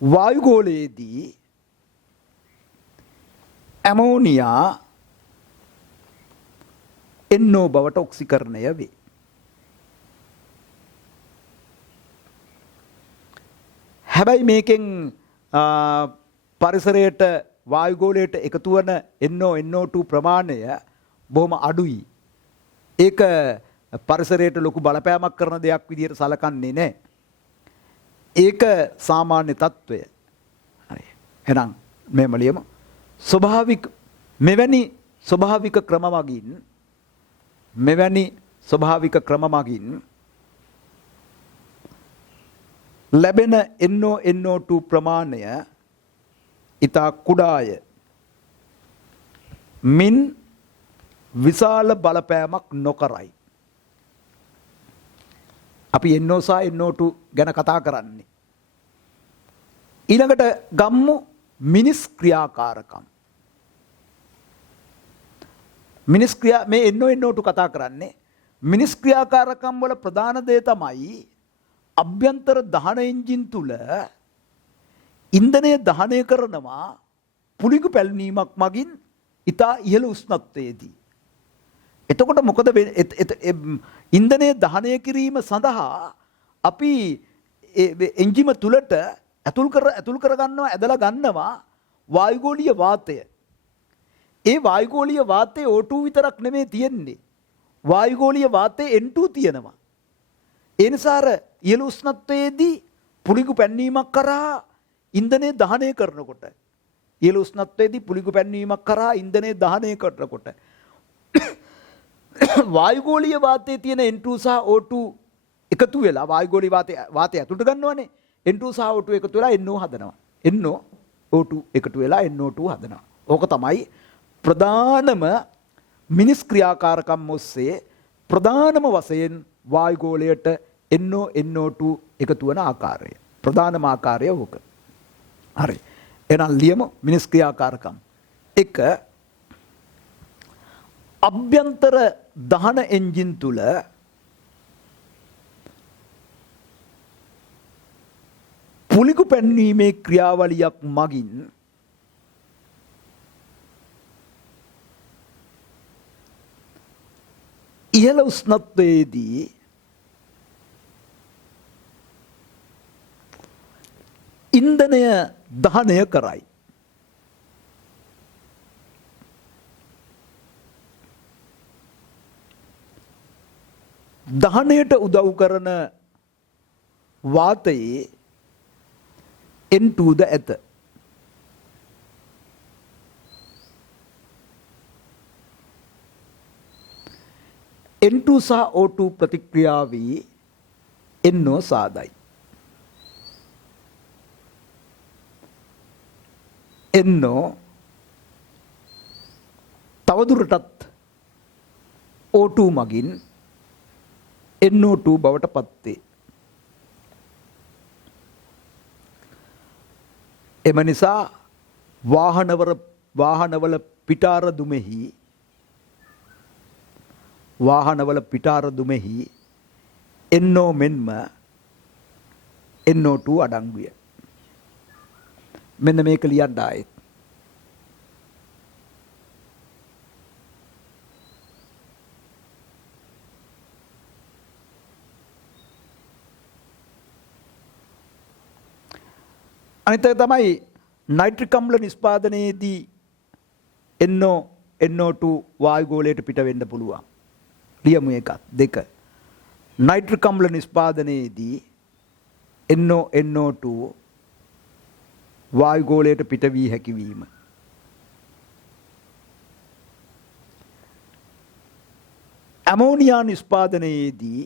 වායුගෝලයේදී ඇමෝනියා NO බවට ඔක්සිකරණය වේ. හැබැයි මේකෙන් පරිසරයට වායුගෝලයට එකතු වන NO2 ප්‍රමාණය බොහොම අඩුයි. ඒක පරිසරයට ලොකු බලපෑමක් කරන දෙයක් විදිහට සලකන්නේ නැහැ. ඒක සාමාන්‍ය තත්වය. හරි. එහෙනම් මෙහෙම ලියමු. මෙවැනි ස්වභාවික ක්‍රම මගින් ලැබෙන NO2 ප්‍රමාණය ඉතා කුඩාය. මින් විශාල බලපෑමක් නොකරයි. අපි NO සහ NO2 ගැන කතා කරන්නේ. ඊළඟට ගම්මු මිනිස් ක්‍රියාකාරකම්. මේ NO2 කතා කරන්නේ මිනිස් ක්‍රියාකාරකම් වල ප්‍රධාන දේ තමයි අභ්‍යන්තර දහන එන්ජින් තුල ඉන්ධනය දහනය කරනවා පුළිඟු පැල්ලීමක් මගින් ඉතා ඉහළ උෂ්ණත්වයේදී. එතකොට මොකද ඉන්ධනය දහනය කිරීම සඳහා අපි එන්ජිම තුලට ඇතුල් කරගන්නවා ඇදලා ගන්නවා වායුගෝලීය වාතය. ඒ වායුගෝලීය වාතයේ O2 විතරක් නෙමෙයි තියෙන්නේ. වායුගෝලීය වාතයේ N2 තියෙනවා. ඒ නිසා අර ඉහළ උෂ්ණත්වයේදී පුලිඟු පැන්වීමක් කරා ඉන්ධනය දහනය කරනකොට ඉහළ උෂ්ණත්වයේදී පුලිඟු පැන්වීමක් කරා ඉන්ධනය දහනය කරනකොට වායුගෝලීය වාතයේ තියෙන N2 සහ O2 එකතු වෙලා වායුගෝලීය වාතය ඇතුළට ගන්නවනේ. N2 සහ O2 එකතු වෙලා NO හදනවා. NO O2 එකතු වෙලා NO2 හදනවා. ඕක තමයි ප්‍රධානම මිනිස් ක්‍රියාකාරකම් ඔස්සේ ප්‍රධානම වශයෙන් වායුගෝලයට NO NO2 එකතු වන ආකාරය. ප්‍රධානම ආකාරය ඕක. හරි. එහෙනම් ලියමු මිනිස් ක්‍රියාකාරකම්. 1 අභ්‍යන්තර දහන එන්ජින් තුල පුලිඟු පැන්වීමේ ක්‍රියාවලියක් මගින් ඉහළ උෂ්ණත්වයේදී ඉන්ධනය දහනය කරයි. දහනයට උදව් කරන වාතයේ N2 ද ඇත. N2 සහ O2 ප්‍රතික්‍රියාවී NO සාදයි. NO තවදුරටත් O2 මගින් NO2 බවට පත් වේ. එම නිසා වාහනවල පිටාර දුමෙහි NO මෙන්ම NO2 අඩංගුය. මෙන්න මේක ලියන්න ආයෙත්. අනිත් එක තමයි නයිට්‍රික් අම්ල නිෂ්පාදනයේදී NO2 වායුගෝලයට පිට වෙන්න පුළුවන්. ලියමු එකක්. 2 නයිට්‍රික් අම්ල නිෂ්පාදනයේදී NO2 වායුගෝලයට පිට වී හැකි වීම. Ammonia නිෂ්පාදනයේදී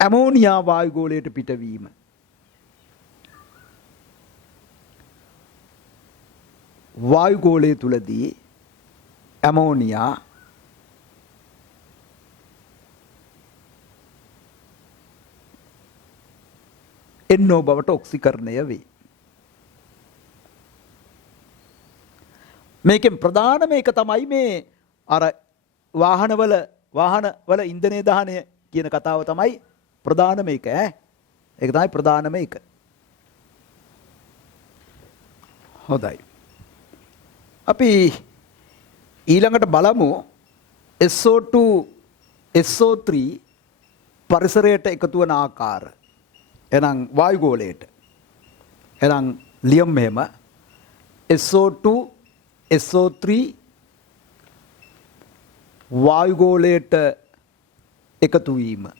ammonia වායුගෝලයට පිටවීම. වායුගෝලය තුලදී ඇමෝනියා NO බවට ඔක්සිකරණය වේ. මේකෙන් ප්‍රධානම එක තමයි මේ අර වාහනවල ඉන්ධනය දහනය කියන කතාව තමයි ප්‍රධානම එක. ඒක තමයි ප්‍රධානම එක. හොඳයි. අපි ඊළඟට බලමු SO2 SO3 පරිසරයට එකතු වන ආකාර. එහෙනම් වායුගෝලයට. එහෙනම් ලියමු මෙහෙම SO2 SO3 වායුගෝලයට එකතු වීම.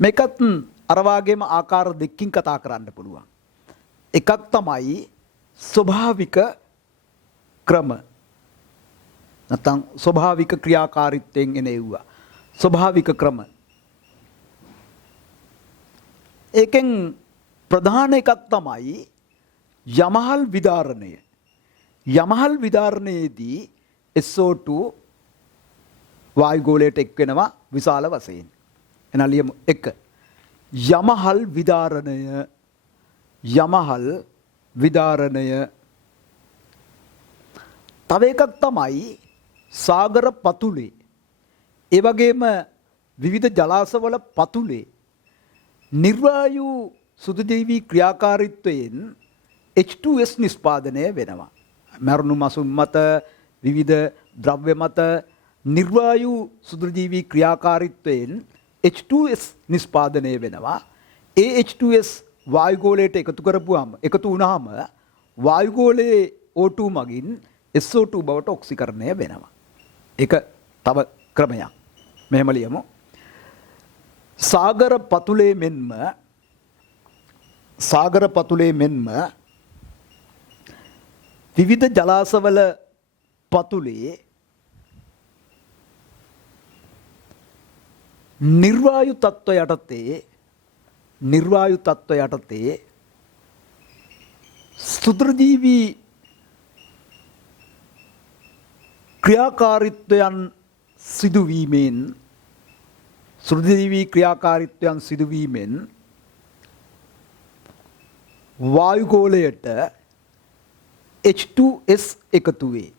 මේකත් අර වාගේම ආකාර දෙකකින් කතා කරන්න පුළුවන්. එකක් තමයි ස්වභාවික ක්‍රම. නැත්නම් ස්වභාවික ක්‍රියාකාරීත්වයෙන් එන ඒවා. ස්වභාවික ක්‍රම. ඒකෙන් ප්‍රධාන එකක් තමයි යමහල් විදාරණය. යමහල් විදාරණයේදී SO2 වායුගෝලයට එක් වෙනවා විශාල වශයෙන්. එහෙනම් ලියමු 1 යමහල් විදාරණය තව එකක් තමයි සාගර පතුලේ ඒ වගේම විවිධ ජලාශවල පතුලේ නිර්වායු සුදුජීවී ක්‍රියාකාරීත්වයෙන් H2S නිෂ්පාදනය වෙනවා. මරුණු මසුන් මත විවිධ ද්‍රව්‍ය මත නිර්වායු සුදුජීවී ක්‍රියාකාරීත්වයෙන් H2S නිෂ්පාදනය වෙනවා. ඒ H2S වායුගෝලයට එකතු වුණාම වායුගෝලයේ O2 මගින් SO2 බවට ඔක්සිකරණය වෙනවා. ඒක තව ක්‍රමයක්. මෙහෙම ලියමු. සාගර පතුලේ මෙන්ම විවිධ ජලාශවල පතුලේ නිර්වායු තත්ත්ව යටතේ සුත්‍රජීවී ක්‍රියාකාරීත්වයන් සිදුවීමෙන් වායුගෝලයට H2S එකතු වේ.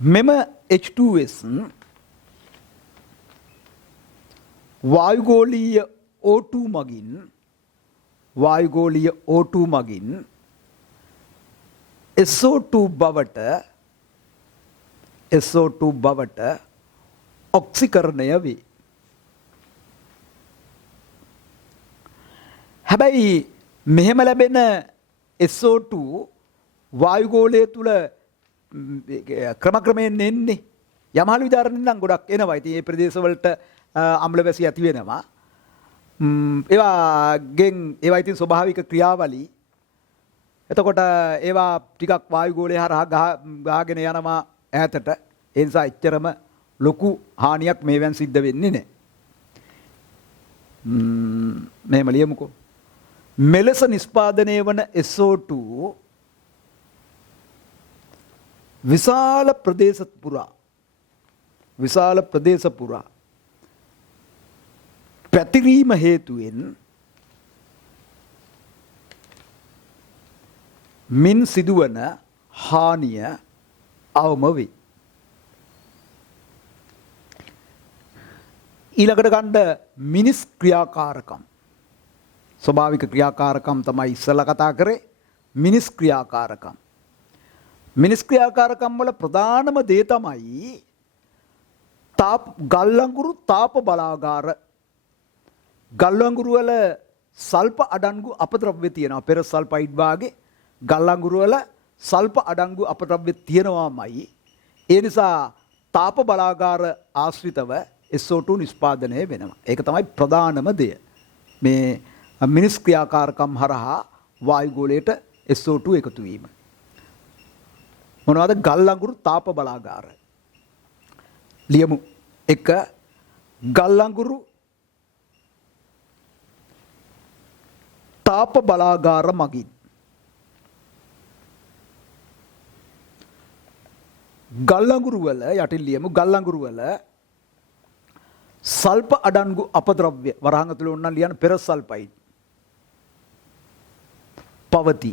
මෙම H2S වායුගෝලීය O2 මගින් SO2 බවට ඔක්සිකරණය වේ. හැබැයි මෙහෙම ලැබෙන SO2 වායුගෝලය තුල ක්‍රමක්‍රමයෙන් එන්නේ. යමහලු විදාරණෙන් නම් ගොඩක් එනවා. ඉතින් මේ ප්‍රදේශවලට අම්ල වැසි ඇති වෙනවා. ඒවා ඉතින් ස්වභාවික ක්‍රියාවලි. එතකොට ඒවා ටිකක් වායුගෝලය හරහා ගහගෙන යනවා ඈතට. ඒ නිසා එච්චරම ලොකු හානියක් මේවෙන් සිද්ධ වෙන්නේ නැහැ. මෙහෙම ලියමුකෝ. මෙලෙස නිෂ්පාදනය වන SO2 විශාල ප්‍රදේශ පුරා පැතිරීම හේතුවෙන් මින් සිදුවන හානිය අවම වේ. ඊළඟට ගන්න මිනිස් ක්‍රියාකාරකම්. ස්වභාවික ක්‍රියාකාරකම් තමයි ඉස්සලා කතා කරේ. මිනිස් ක්‍රියාකාරකම් වල ප්‍රධානම දේ තමයි ගල්ලංගුරු තාප බලාගාර. ගල්ලංගුරු වල සල්ප අඩංගු අපද්‍රව්‍ය තියෙනවා. පෙර සල්ෆයිඩ් වාගේ ගල්ලංගුරු වල සල්ප අඩංගු අපද්‍රව්‍ය තියෙනවාමයි. ඒ නිසා තාප බලාගාර ආශ්‍රිතව SO2 නිෂ්පාදනය වෙනවා. ඒක තමයි ප්‍රධානම දෙය. මේ මිනිස් ක්‍රියාකාරකම් හරහා වායුගෝලයට SO2 එකතු වීම. මොනවද? ගල්ලංගුරු තාප බලාගාර. ලියමු. 1. ගල්ලංගුරු තාප බලාගාර මගින් ගල්ලංගුරු වල යටින් ලියමු. ගල්ලංගුරු වල සල්ප අඩංගු අපද්‍රව්‍ය වරහන් ඇතුළේ උන්නම් ලියන පෙර සල්ෆයිඩ් පවති.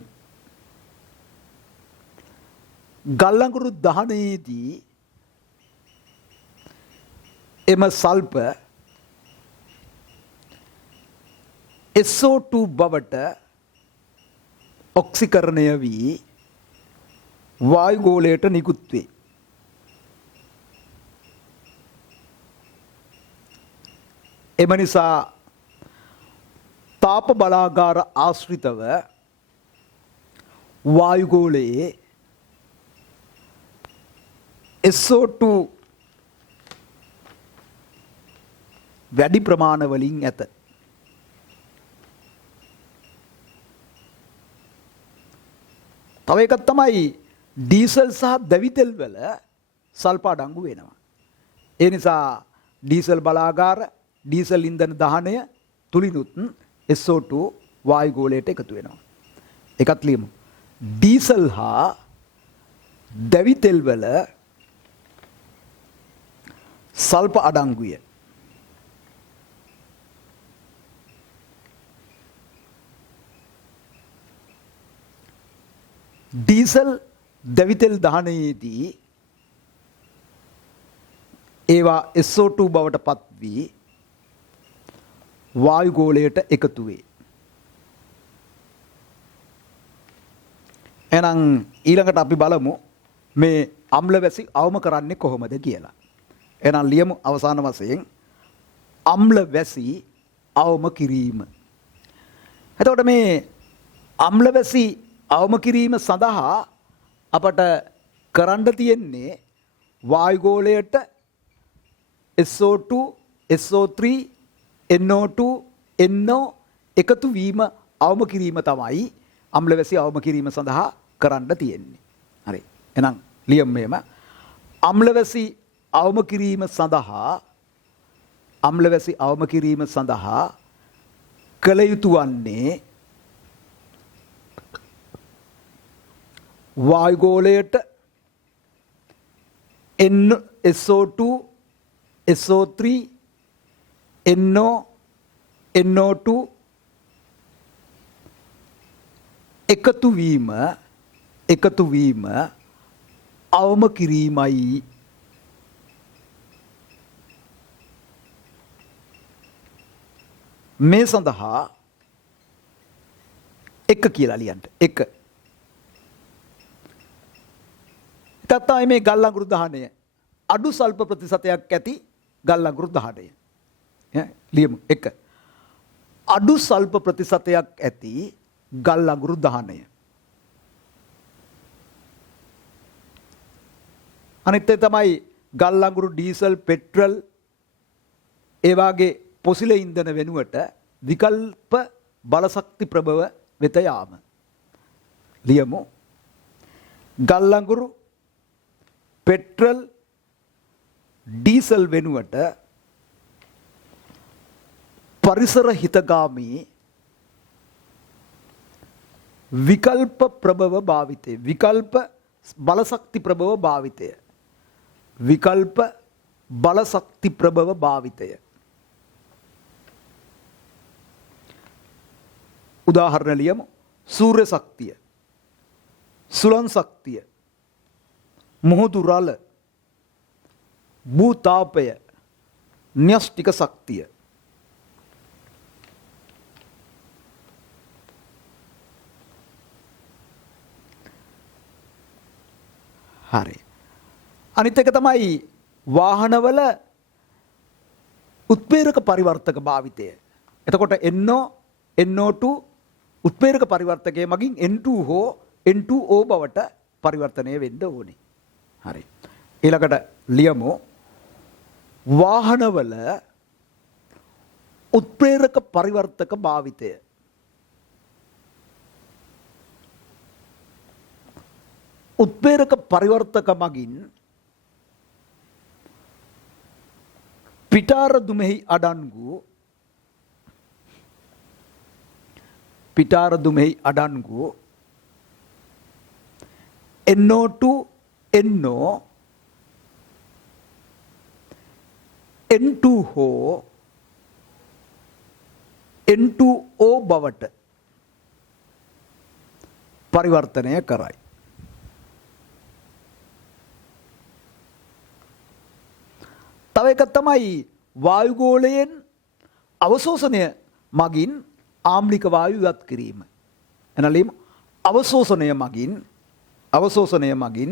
ගල්ලංගුරු දහනයේදී එම සල්ප SO2 බවට ඔක්සිකරණය වී වායුගෝලයට නිකුත් වේ. එම නිසා තාප බලාගාර ආශ්‍රිතව වායුගෝලයේ SO2 වැඩි ප්‍රමාණවලින් ඇත. තව එකක් තමයි ඩීසල් සහ දැවිතෙල් වල සල්ප අඩංගු වෙනවා. ඒ නිසා ඩීසල් බලාගාර ඩීසල් ඉන්ධන දහනය තුලිනුත් SO2 වායුගෝලයට එකතු වෙනවා. එකත් ලියමු. ඩීසල් හා දැවිතෙල් වල සල්ප අඩංගුය. ඩීසල් දැවිතෙල් දහනයේදී ඒවා SO2 බවට පත් වී වායුගෝලයට එකතු වේ. එහෙනම් ඊළඟට අපි බලමු මේ අම්ල වැසි අවම කරන්නේ කොහොමද කියලා. එහෙනම් ලියමු අවසාන වශයෙන් අම්ල වැසි අවම කිරීම. එතකොට මේ අම්ල වැසි අවම කිරීම සඳහා අපට කරන්න තියෙන්නේ වායුගෝලයට SO2, SO3, NO2, NO එකතු වීම අවම කිරීම තමයි අම්ල වැසි අවම කිරීම සඳහා කරන්න තියෙන්නේ. හරි. එහෙනම් ලියමු මෙහෙම. අම්ල වැසි අවම කිරීම සඳහා අම්ල වැසි අවම කිරීම සඳහා කළ යුතු වන්නේ වායුගෝලයට SO2, SO3, NO, NO2 එකතු වීම අවම කිරීමයි. මේ සඳහා එක කියලා ලියන්න. එක. තත්තායි මේ ගල් අඟුරු දහනය අඩු සල්ප ප්‍රතිශතයක් ඇති ගල් අඟුරු දහනය. ලියමු. එක. අඩු සල්ප ප්‍රතිශතයක් ඇති ගල් අඟුරු දහනය. අනිත් එක තමයි ගල් අඟුරු ඩීසල් පෙට්‍රල් ඒ වාගේ පොසිල ඉන්ධන වෙනුවට විකල්ප බලශක්ති ප්‍රභව වෙත යාම. ලියමු. ගල් අඟුරු පෙට්‍රල් ඩීසල් වෙනුවට පරිසර හිතගාමී විකල්ප ප්‍රභව භාවිතය. විකල්ප බලශක්ති ප්‍රභව භාවිතය. විකල්ප බලශක්ති ප්‍රභව භාවිතය. උදාහරණ ලියමු. සූර්ය ශක්තිය, සුළං ශක්තිය, මුහුදු රළ, භූතාපය, න්‍යෂ්ටික ශක්තිය. හරි. අනිත් එක තමයි වාහනවල උත්ප්‍රේරක පරිවර්තක භාවිතය. එතකොට NO2 උත්ප්‍රේරක පරිවර්තකයේ මගින් N2 හෝ N2O බවට පරිවර්තනය වෙන්න ඕනේ. හරි. ඊළඟට ලියමු. වාහනවල උත්ප්‍රේරක පරිවර්තක භාවිතය. උත්ප්‍රේරක පරිවර්තක මගින් පිටාර දුමෙහි අඩංගු NO2 NO N2 හෝ N2O බවට පරිවර්තනය කරයි. තව එකක් තමයි වායුගෝලයෙන් අවශෝෂණය මගින් ආම්ලික වායු ඉවත් කිරීම. එනලීම අවශෝෂණය මගින්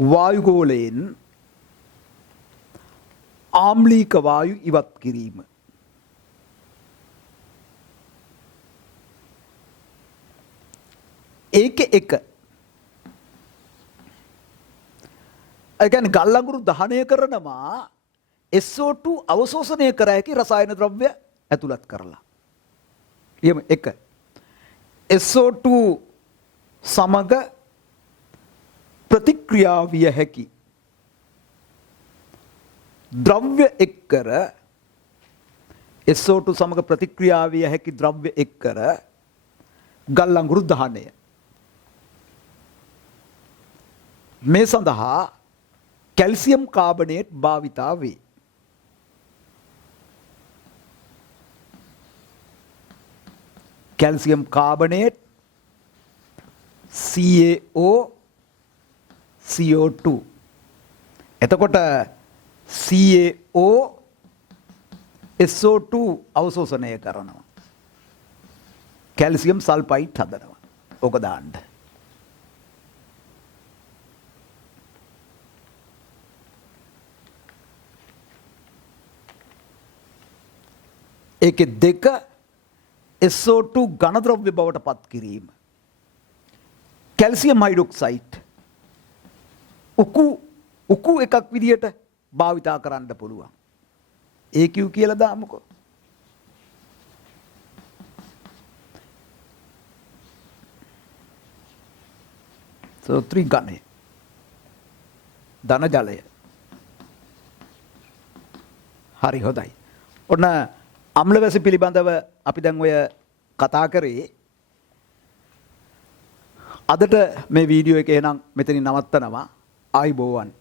වායුගෝලයෙන් ආම්ලික වායු ඉවත් කිරීම. ඒක එක. ඒ කියන්නේ ගල් අඟුරු දහනය කරනවා SO2 අවශෝෂණය කර හැකි රසායන ද්‍රව්‍ය ඇතුළත් කරලා. ඊයම එක. SO2 සමග ප්‍රතික්‍රියා විය හැකි ද්‍රව්‍ය එක්කර SO2 සමග ප්‍රතික්‍රියා විය හැකි ද්‍රව්‍ය එක්කර ගල් අඟුරු දහනය. මේ සඳහා කැල්සියම් කාබනේට් භාවිතා වේ. Calcium carbonate CaO CO2. එතකොට CaO SO2 අවශෝෂණය කරනවා. කැල්සියම් සල්ෆයිඩ් හදනවා. ඕක දාන්න. ඒකේ දෙක SO2 ඝනද්‍රව්‍ය බවට පත් කිරීම. කැල්සියම් හයිඩ්‍රොක්සයිඩ් උකු එකක් විදියට භාවිතා කරන්න පුළුවන්. AQ කියලා දාමුකෝ. SO3 ඝනය. ධන ජලය. හරි හොඳයි. ඔන්න අම්ලවැසි පිළිබඳව අපි දැන් ඔය කතා කරේ. අදට මේ වීඩියෝ එක එහෙනම් මෙතනින් නවත්තනවා. ආයිබෝවන්.